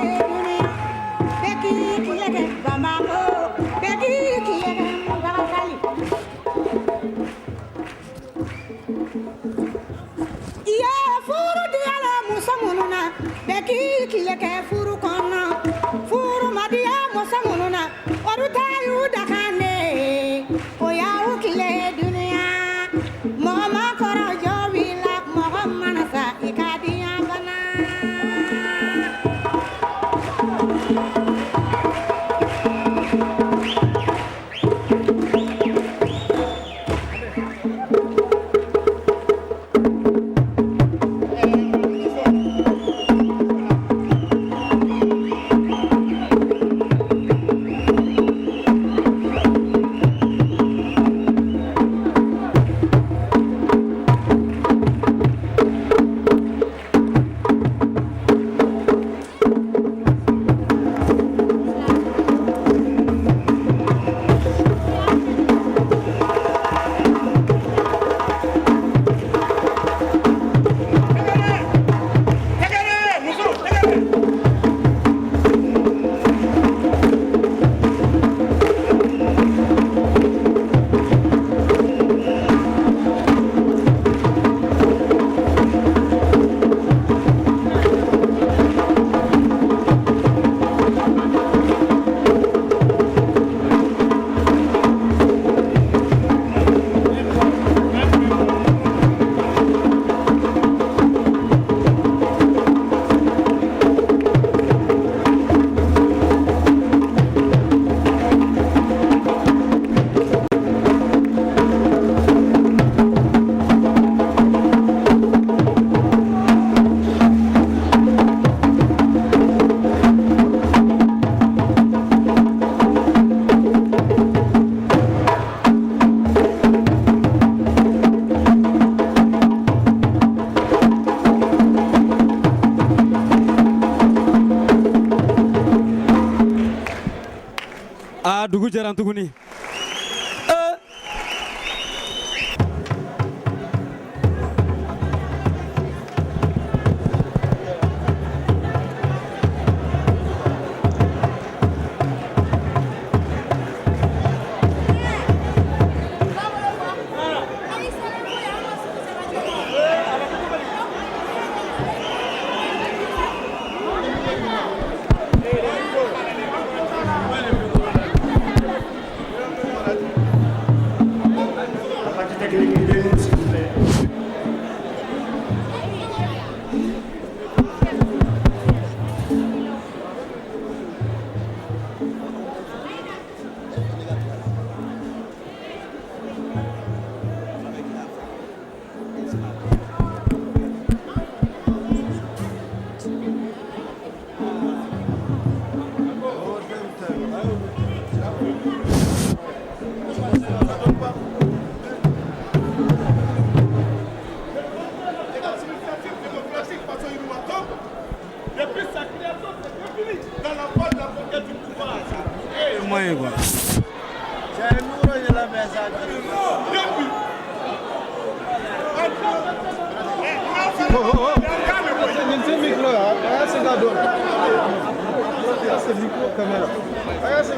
dugu jɛra tuguni.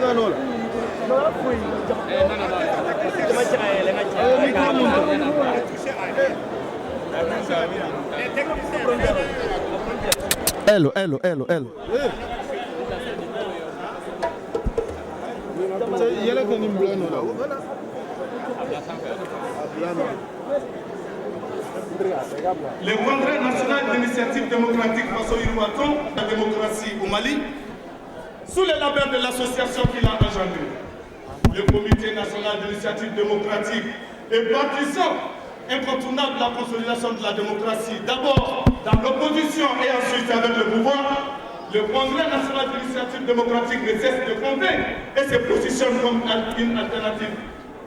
Hello. Le Congrès national d'initiative démocratique face au Yrouaton, la démocratie au Mali, sous les labels de l'association qui l'a engendré, le Comité national d'initiative démocratique est bâtissant incontournable de la consolidation de la démocratie, d'abord dans l'opposition et ensuite avec le pouvoir. Le Congrès national d'initiative démocratique ne cesse de compter et se positionne comme une alternative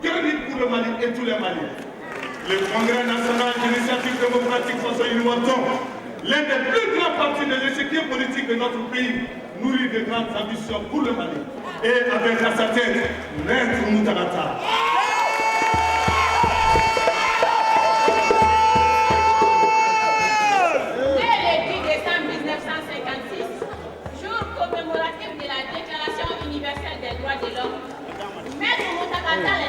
théorique pour le Mali et tous les Maliens. Le Congrès national d'initiative démocratique face au Yrouaton, l'un des plus grands partis de l'échiquier politique de notre pays, nourrit de grandes ambitions pour le Mali et avec à sa tête Maître Moutarata.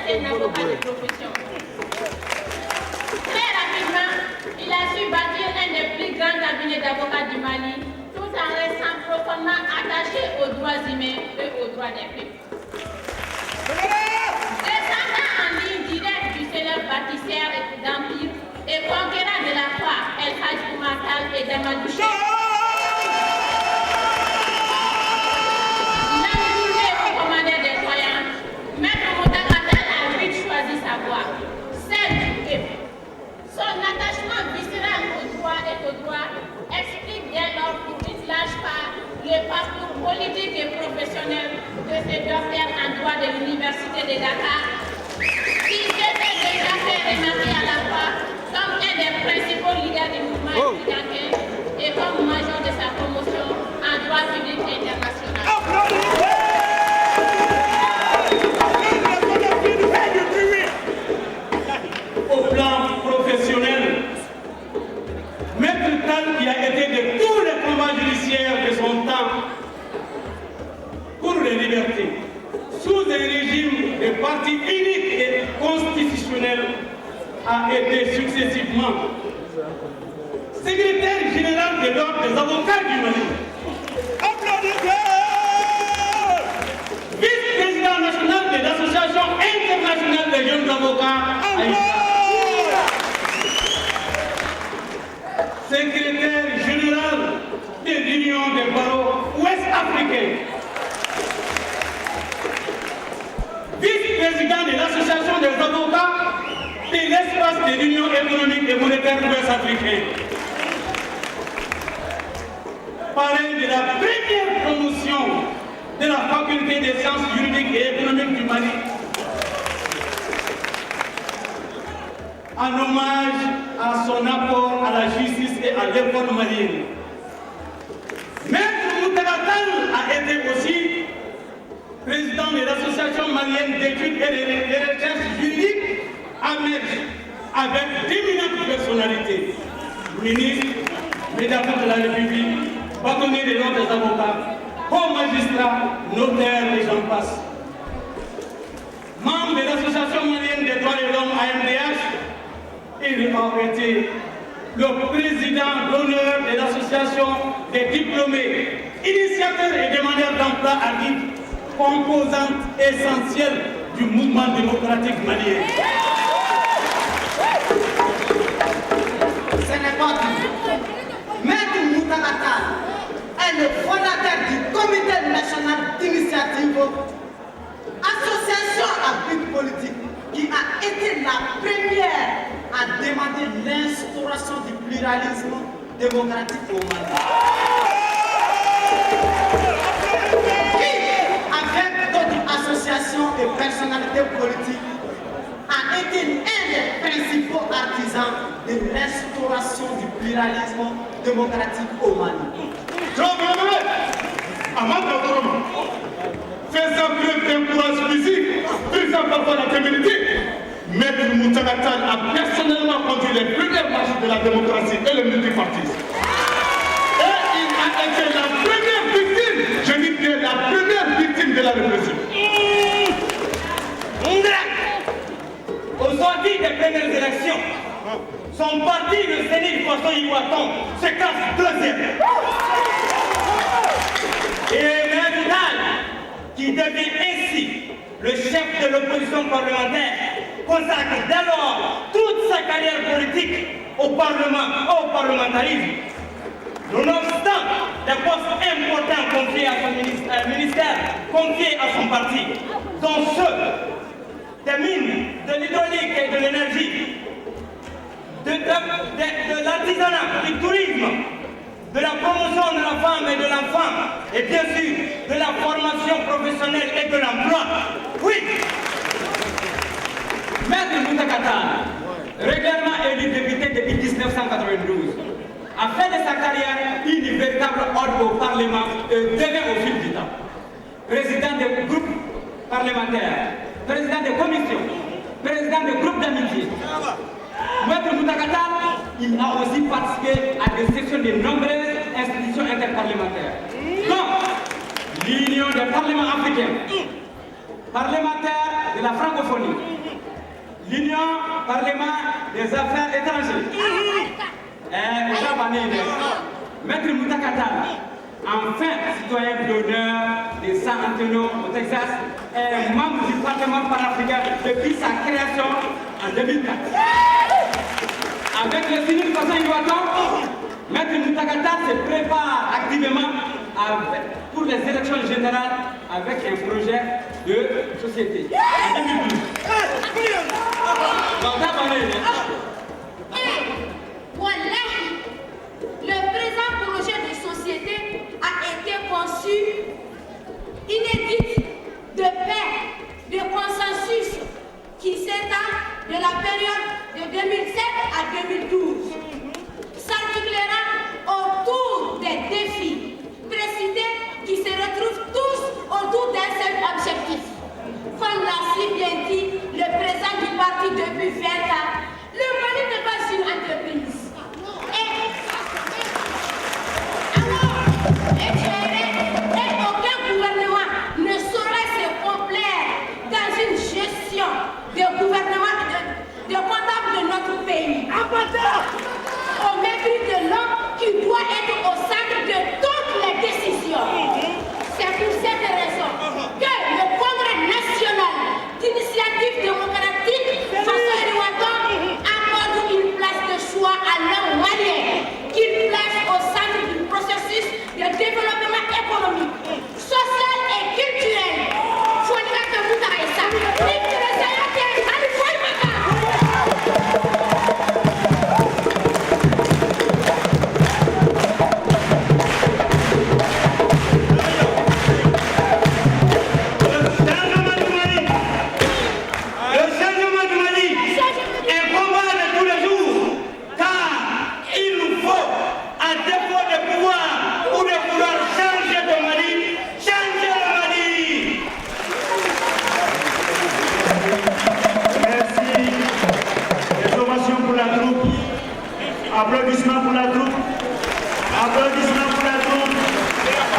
Était un avocat de profession. Très rapidement, il a su bâtir un des plus grands cabinets d'avocats du Mali, tout en restant profondément attachés aux droits humains et aux droits des peuples. Descendant en ligne directe du célèbre bâtisseur d'empire et conquérant de la foi, El Hadj Oumar Tall et Damadou Cheikh. L'entouré au commandeur des croyants, Maître Mountaga Tall a vite choisi sa voie, celle du peuple. Son attachement viscéral aux droits et aux droits explique dès lors pour une large part le parcours politique et professionnel de ce docteur en droit de l'Université de Dakar, qui s'était déjà fait remarquer à la fois comme un des principaux leaders du mouvement étudiantin et comme major de sa promotion en droit public international. Au plan professionnel, Maître Tall, qui a été de tous les combats judiciaires de son temps pour les libertés, sous un régime de parti unique et constitutionnel, a été successivement secrétaire général de l'ordre des avocats du Mali, vice-président national de l'Association internationale des jeunes avocats, secrétaire général de l'Union des barreaux ouest-africains, vice-président de l'Association des avocats de l'espace de l'Union économique et monétaire ouest-africaine, parrain de la première promotion de la faculté des sciences juridiques et économiques du Mali, en hommage à son apport à la justice et à l'effort malienne. Maître Mountaga Tall a été aussi président de l'Association malienne d'études et de recherche juridique, AMEJ, avec d'éminentes personnalités, ministre, médiateur de la République, bâtonnier de l'ordre des avocats, haut magistrat, notaire et j'en passe. Membre de l'Association malienne des droits de l'homme, AMDH, il a été le président d'honneur de l'association des diplômés, initiateur et demandeur d'emploi à titre, composante essentielle du mouvement démocratique malien. Ce n'est pas tout. Maître Mountaga Tall est le fondateur du Comité national d'initiative, association à but politique, qui a été la première à demander l'instauration du pluralisme démocratique au Mali. Qui, avec d'autres associations et personnalités politiques, a été un des principaux artisans de l'instauration du pluralisme démocratique au Mali. Faisant preuve d'un courage physique, faisant parfois la féminité, Maître Mountaga Tall a personnellement conduit les premières marches de la démocratie et le multipartisme. Et il a été la première victime, je dis bien la première victime de la répression. Au sortir des premières élections, son parti, le Sénil Faso Iwaton, se classe deuxième. Et Maître Tall, qui devient ainsi le chef de l'opposition parlementaire, consacre dès lors toute sa carrière politique au Parlement, au parlementarisme. Nonobstant les postes importants confiés à son ministère, confiés à son parti, dont ceux des mines, de l'hydraulique et de l'énergie, de l'artisanat, du tourisme, de la promotion de la femme et de l'enfant, et bien sûr de la formation professionnelle et de l'emploi. Oui. Maître Mountaga Tall, régulièrement élu député depuis 1992, a fait de sa carrière une véritable ordre au Parlement et devient au fil du temps président des groupes parlementaires, président des commissions, président des groupes d'amitié. Maître Mountaga Tall, il a aussi participé à des sections de nombreuses institutions interparlementaires, comme l'Union des parlements africains, parlementaire de la francophonie, l'Union parlement des affaires étrangères, Maître Mountaga Tall enfin citoyen d'honneur de San Antonio au Texas et membre du Parlement panafricain depuis sa création en 2004. Avec le SNID Faso Yoroaton, Maître Mutakata se prépare activement pour les élections générales avec un projet de société en 2012. Le présent projet de société a été conçu inédit de paix, de consensus qui s'étend de la période de 2007 à 2012. S'articulera autour des défis précités qui se retrouvent tous autour d'un seul objectif. Comme l'a si bien dit le président du parti depuis 20 ans, le Mali n'est pas une entreprise. Et aucun gouvernement ne saurait se complaire dans une gestion de gouvernement de comptable de notre pays. Au mépris de l'homme qui doit être au centre de toutes les décisions. C'est pour cette raison que le Congrès national d'initiative démocratique Faso Yoroaton accorde une place de choix à l'homme malien, qu'il place au centre du processus de développement économique, social et culturel. Applaudissements pour la troupe. Applaudissements pour la troupe.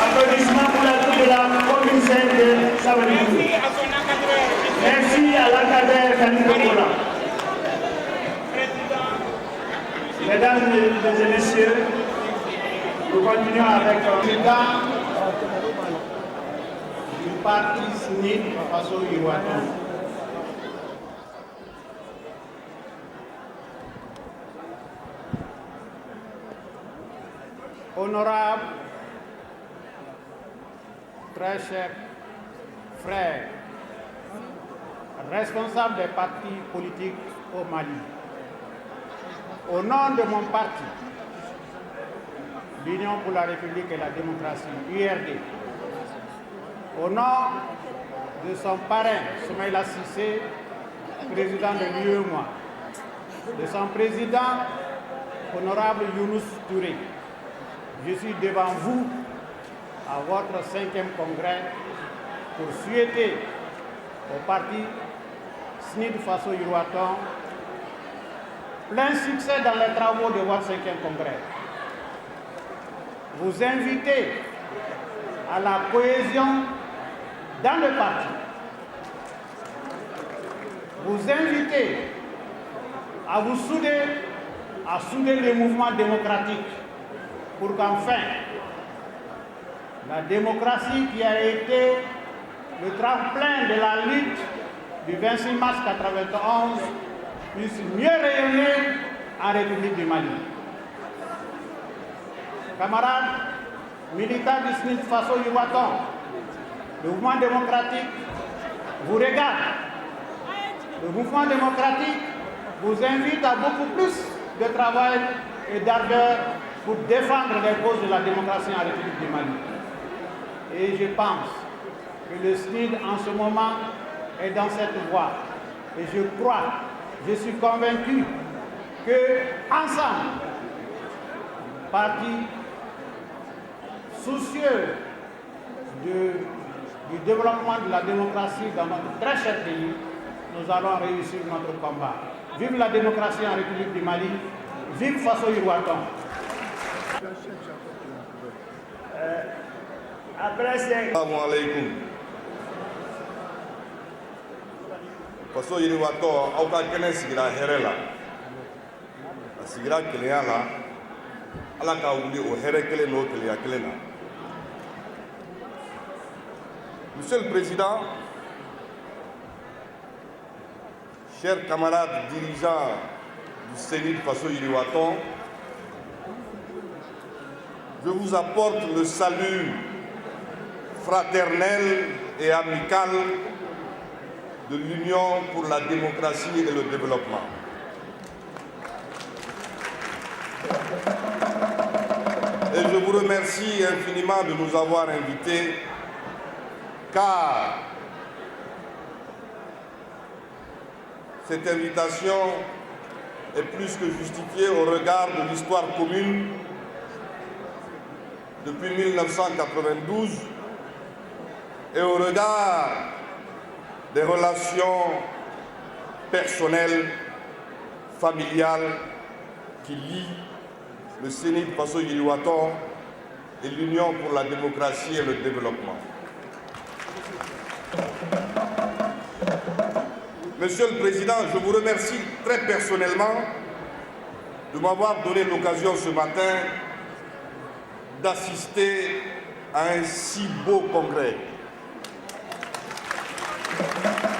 Applaudissements pour la troupe de la commune 5 de Savanibou. Merci à l'encadreur Kanikokola. Mesdames et messieurs, nous continuons avec le président du parti SNID Faso Yoroaton. Honorables, très chers frères, responsables des partis politiques au Mali, au nom de mon parti, l'Union pour la République et la démocratie, URD, au nom de son parrain, Soumaïla Cissé, président de l'UEMOA, de son président, honorable Younous Touré, je suis devant vous à votre 5e congrès pour souhaiter au parti SNID Faso Yoroaton plein succès dans les travaux de votre 5e congrès. Vous invitez à la cohésion dans le parti. Vous invitez à vous souder, à souder les mouvements démocratiques pour qu'enfin la démocratie qui a été le tremplin de la lutte du 26 mars 1991 puisse mieux rayonner en République du Mali. Camarades, militants du SNID Faso Yoroaton, le mouvement démocratique vous regarde. Le mouvement démocratique vous invite à beaucoup plus de travail et d'ardeur pour défendre les causes de la démocratie en République du Mali. Et je pense que le SNID en ce moment est dans cette voie. Et je crois, je suis convaincu que ensemble, partis soucieux du développement de la démocratie dans notre très cher pays, nous allons réussir notre combat. Vive la démocratie en République du Mali, vive Faso Yoroaton. Assalamu alaikum. Faso Yoroaton aw ka kɛnɛ sigira hɛrɛ la, a sigira kelenya la. Ala ka wuli o hɛrɛ kelen n'o kelenya kelen na. Monsieur le Président, chers camarades dirigeants du CENID Faso Yiriwaton, je vous apporte le salut fraternel et amical de l'Union pour la démocratie et le développement. Et je vous remercie infiniment de nous avoir invités, car cette invitation est plus que justifiée au regard de l'histoire commune depuis 1992 et au regard des relations personnelles, familiales qui lient le CENID Faso Yiriwaton et l'Union pour la démocratie et le développement. Monsieur le Président, je vous remercie très personnellement de m'avoir donné l'occasion ce matin d'assister à un si beau congrès.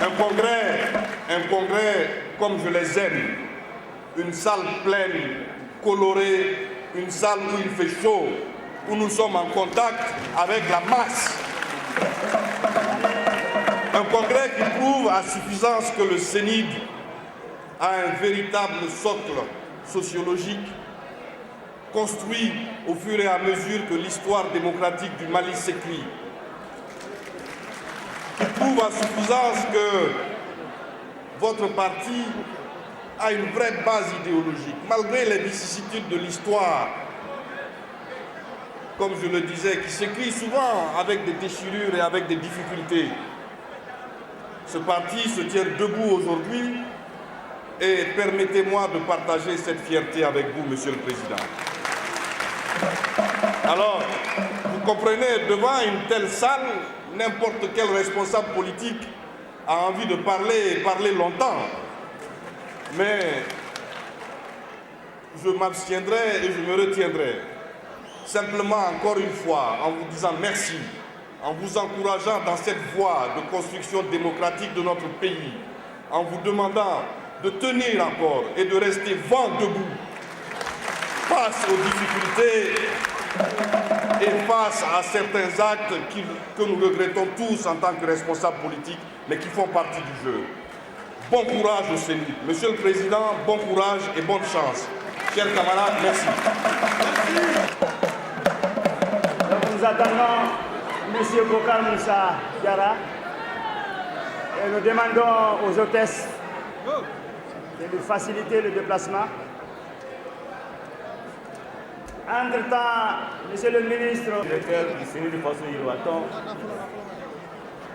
Un congrès comme je les aime, une salle pleine, colorée, une salle où il fait chaud, où nous sommes en contact avec la masse. Un congrès qui prouve à suffisance que le CENID a un véritable socle sociologique construit au fur et à mesure que l'histoire démocratique du Mali s'écrit. Qui prouve à suffisance que votre parti a une vraie base idéologique, malgré les vicissitudes de l'histoire, comme je le disais, qui s'écrit souvent avec des déchirures et avec des difficultés. Ce parti se tient debout aujourd'hui et permettez-moi de partager cette fierté avec vous, Monsieur le Président. Alors, vous comprenez, devant une telle salle, n'importe quel responsable politique a envie de parler et parler longtemps. Mais je m'abstiendrai et je me retiendrai. Simplement, encore une fois, en vous disant merci, en vous encourageant dans cette voie de construction démocratique de notre pays, en vous demandant de tenir encore et de rester vent debout face aux difficultés et face à certains actes que nous regrettons tous en tant que responsables politiques, mais qui font partie du jeu. Bon courage au CENID. Monsieur le Président, bon courage et bonne chance. Chers camarades, merci. Donc nous attendons M. Bokar Moussa Diarra et nous demandons aux hôtesses de lui faciliter le déplacement. Entre-temps, Monsieur le ministre, directeur du CENID Faso Yiriwaton,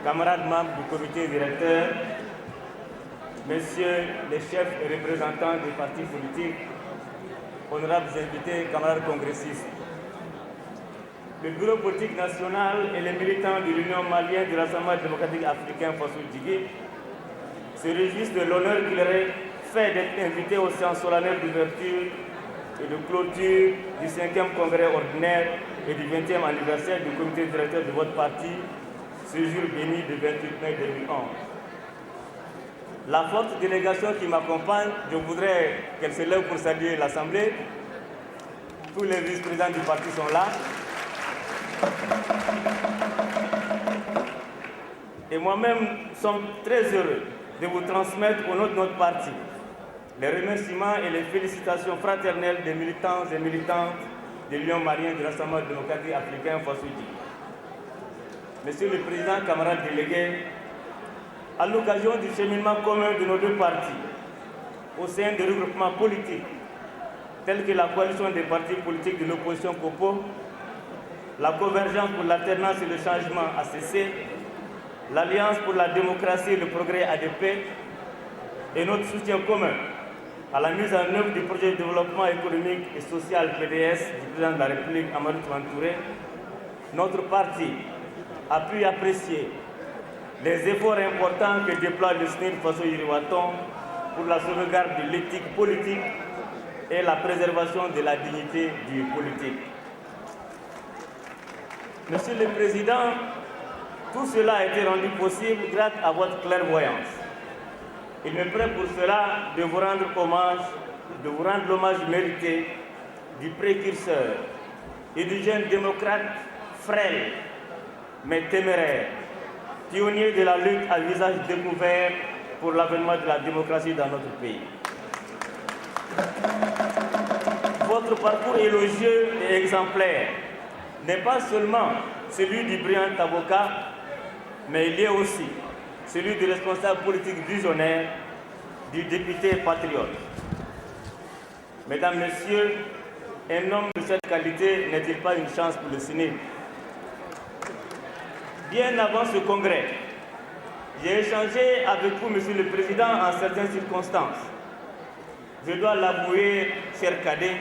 camarades membres du comité directeur, messieurs les chefs et représentants des partis politiques, honorables invités, camarades congressistes. Le bureau politique national et les militants de l'Union malienne du Rassemblement démocratique africain Faso Djigui se réjouissent de l'honneur qu'il leur est fait d'être invités aux séances solennelles d'ouverture et de clôture du 5e congrès ordinaire et du 20e anniversaire du comité directeur de votre parti, ce jour béni du 28 mai 2011. La forte délégation qui m'accompagne, je voudrais qu'elle se lève pour saluer l'Assemblée. Tous les vice-présidents du parti sont là. Et moi-même sommes très heureux de vous transmettre au nom de notre parti les remerciements et les félicitations fraternelles des militants et militantes de l'Union malienne du Rassemblement démocratique africain Faso Djigui. Monsieur le Président, camarades délégués, à l'occasion du cheminement commun de nos deux partis, au sein des regroupements politiques, tels que la coalition des partis politiques de l'opposition COPO, la convergence pour l'alternance et le changement ACC, l'Alliance pour la démocratie et le progrès ADP, et notre soutien commun à la mise en œuvre du projet de développement économique et social PDS du président de la République Amadou Touré, notre parti a pu apprécier les efforts importants que déploie le CENID Faso Yiriwaton pour la sauvegarde de l'éthique politique et la préservation de la dignité du politique. Monsieur le Président, Tout cela a été rendu possible grâce à votre clairvoyance. Il me plaît pour cela de vous rendre hommage, de vous rendre l'hommage mérité du précurseur et du jeune démocrate frêle mais téméraire, pionnier de la lutte à visage découvert pour l'avènement de la démocratie dans notre pays. Votre parcours élogieux et exemplaire n'est pas seulement celui du brillant avocat, mais il est aussi celui du responsable politique visionnaire, du député patriote. Mesdames, Messieurs, un homme de cette qualité n'est-il pas une chance pour le CNIL? Bien avant ce congrès, j'ai échangé avec vous, Monsieur le Président, en certaines circonstances. Je dois l'avouer, cher cadet,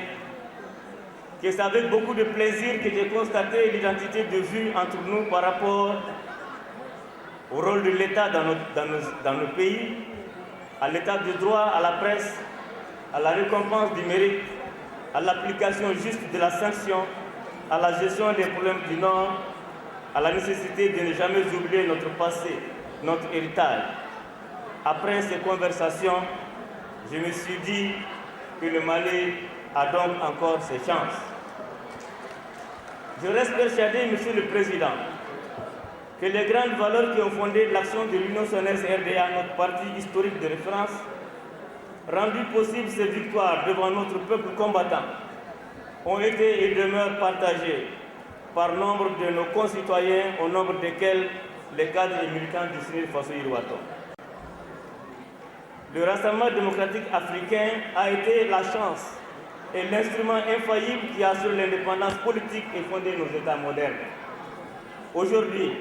que c'est avec beaucoup de plaisir que j'ai constaté l'identité de vue entre nous par rapport au rôle de l'État dans nos pays, à l'État de droit, à la presse, à la récompense du mérite, à l'application juste de la sanction, à la gestion des problèmes du Nord, à la nécessité de ne jamais oublier notre passé, notre héritage. Après ces conversations, je me suis dit que le Mali a donc encore ses chances. Je reste persuadé, Monsieur le Président, que les grandes valeurs qui ont fondé l'action de l'Union Sonnaise RDA, notre parti historique de référence, rendu possible ces victoires devant notre peuple combattant, ont été et demeurent partagées par nombre de nos concitoyens, au nombre desquels les cadres et militants du CNIL Faso Yirwaton. Le Rassemblement démocratique africain a été la chance et l'instrument infaillible qui assure l'indépendance politique et fondé nos États modernes. Aujourd'hui,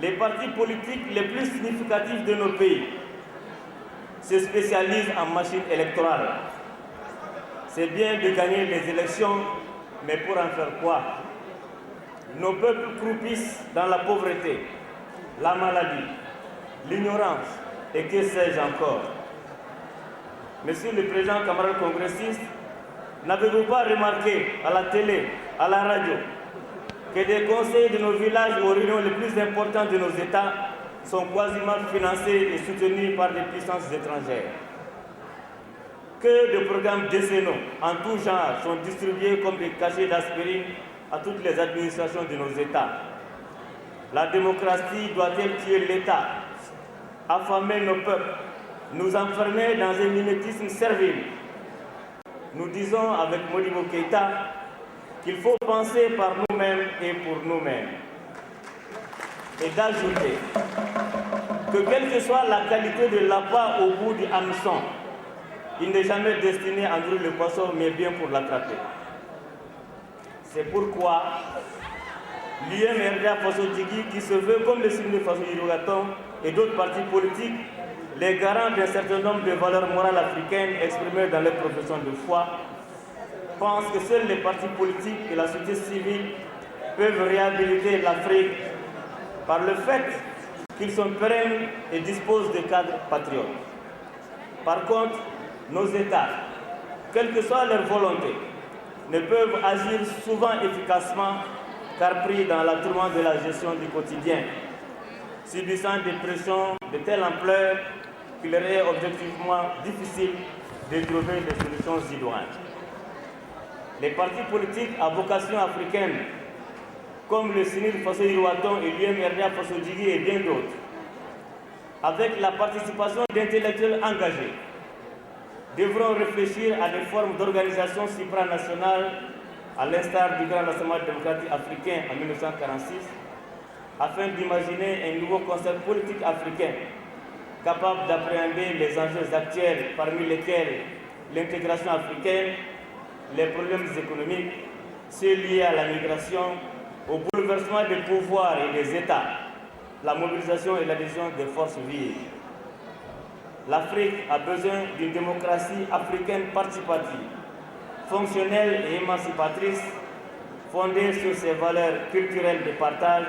les partis politiques les plus significatifs de nos pays se spécialisent en machine électorale. C'est bien de gagner les élections, mais pour en faire quoi? Nos peuples croupissent dans la pauvreté, la maladie, l'ignorance et que sais-je encore. Monsieur le Président, camarades congressistes, n'avez-vous pas remarqué à la télé, à la radio, que des conseils de nos villages aux réunions les plus importantes de nos États sont quasiment financés et soutenus par des puissances étrangères? Que de programmes décennaux en tout genre sont distribués comme des cachets d'aspirine à toutes les administrations de nos États? La démocratie doit-elle tuer l'État, affamer nos peuples, nous enfermer dans un mimétisme servile? Nous disons avec Modibo Keïta qu'il faut penser par nous-mêmes et pour nous-mêmes. Et d'ajouter que quelle que soit la qualité de l'appât au bout du hameçon, il n'est jamais destiné à nourrir le poisson, mais bien pour l'attraper. C'est pourquoi l'UMRDA Faso Djigui, qui se veut comme le signe de Faso Yirwaton et d'autres partis politiques, les garants d'un certain nombre de valeurs morales africaines exprimées dans leur profession de foi, pensent que seuls les partis politiques et la société civile peuvent réhabiliter l'Afrique par le fait qu'ils sont pérennes et disposent de cadres patriotes. Par contre, nos États, quelle que soit leur volonté, ne peuvent agir souvent efficacement car pris dans la tourmente de la gestion du quotidien, subissant des pressions de telle ampleur qu'il leur est objectivement difficile de trouver des solutions idoines. Les partis politiques à vocation africaine, comme le CNIL Faso Yirwaton et l'UMRDA Faso Djigui et bien d'autres, avec la participation d'intellectuels engagés, devront réfléchir à des formes d'organisation supranationale à l'instar du Grand Rassemblement démocratique africain en 1946, afin d'imaginer un nouveau concept politique africain capable d'appréhender les enjeux actuels, parmi lesquels l'intégration africaine, les problèmes économiques, ceux liés à la migration, au bouleversement des pouvoirs et des États, la mobilisation et l'adhésion des forces vives. L'Afrique a besoin d'une démocratie africaine participative, fonctionnelle et émancipatrice, fondée sur ses valeurs culturelles de partage,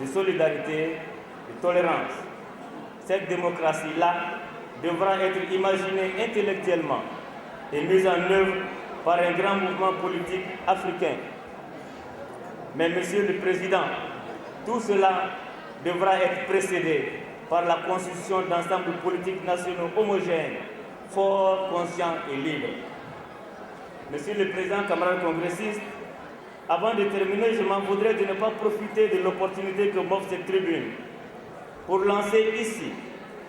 de solidarité, de tolérance. Cette démocratie-là devra être imaginée intellectuellement et mise en œuvre par un grand mouvement politique africain. Mais Monsieur le Président, tout cela devra être précédée par la constitution d'ensembles politiques nationaux homogènes, forts, conscients et libres. Monsieur le Président, camarades congressistes, avant de terminer, je m'en voudrais de ne pas profiter de l'opportunité que m'offre cette tribune pour lancer ici,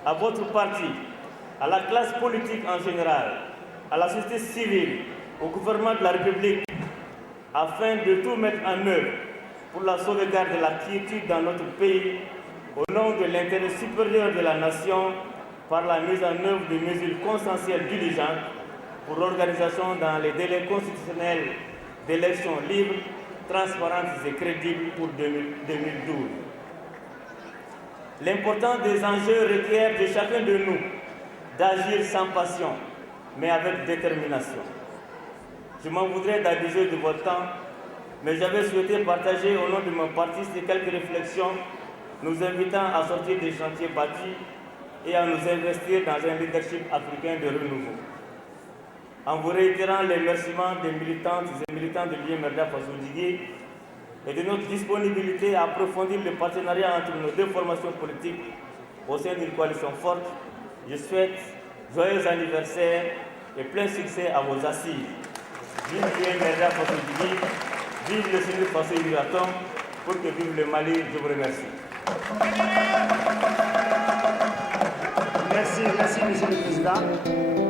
à votre parti, à la classe politique en général, à la société civile, au gouvernement de la République, afin de tout mettre en œuvre pour la sauvegarde de la quiétude dans notre pays, au nom de l'intérêt supérieur de la nation, par la mise en œuvre de mesures consensuelles diligentes pour l'organisation dans les délais constitutionnels d'élections libres, transparentes et crédibles pour 2012. L'importance des enjeux requiert de chacun de nous d'agir sans passion, mais avec détermination. Je m'en voudrais d'abuser de votre temps, mais j'avais souhaité partager au nom de mon parti ces quelques réflexions, nous invitant à sortir des chantiers bâtis et à nous investir dans un leadership africain de renouveau. En vous réitérant les remerciements des militantes et militants de l'IMRDA Faso Digué et de notre disponibilité à approfondir le partenariat entre nos deux formations politiques au sein d'une coalition forte, je souhaite joyeux anniversaire et plein succès à vos assises. Vive l'IMRDA Faso Digué, vive le Sénégal Faso Iraton, pour que vive le Mali. Je vous remercie. Merci, Monsieur le Président.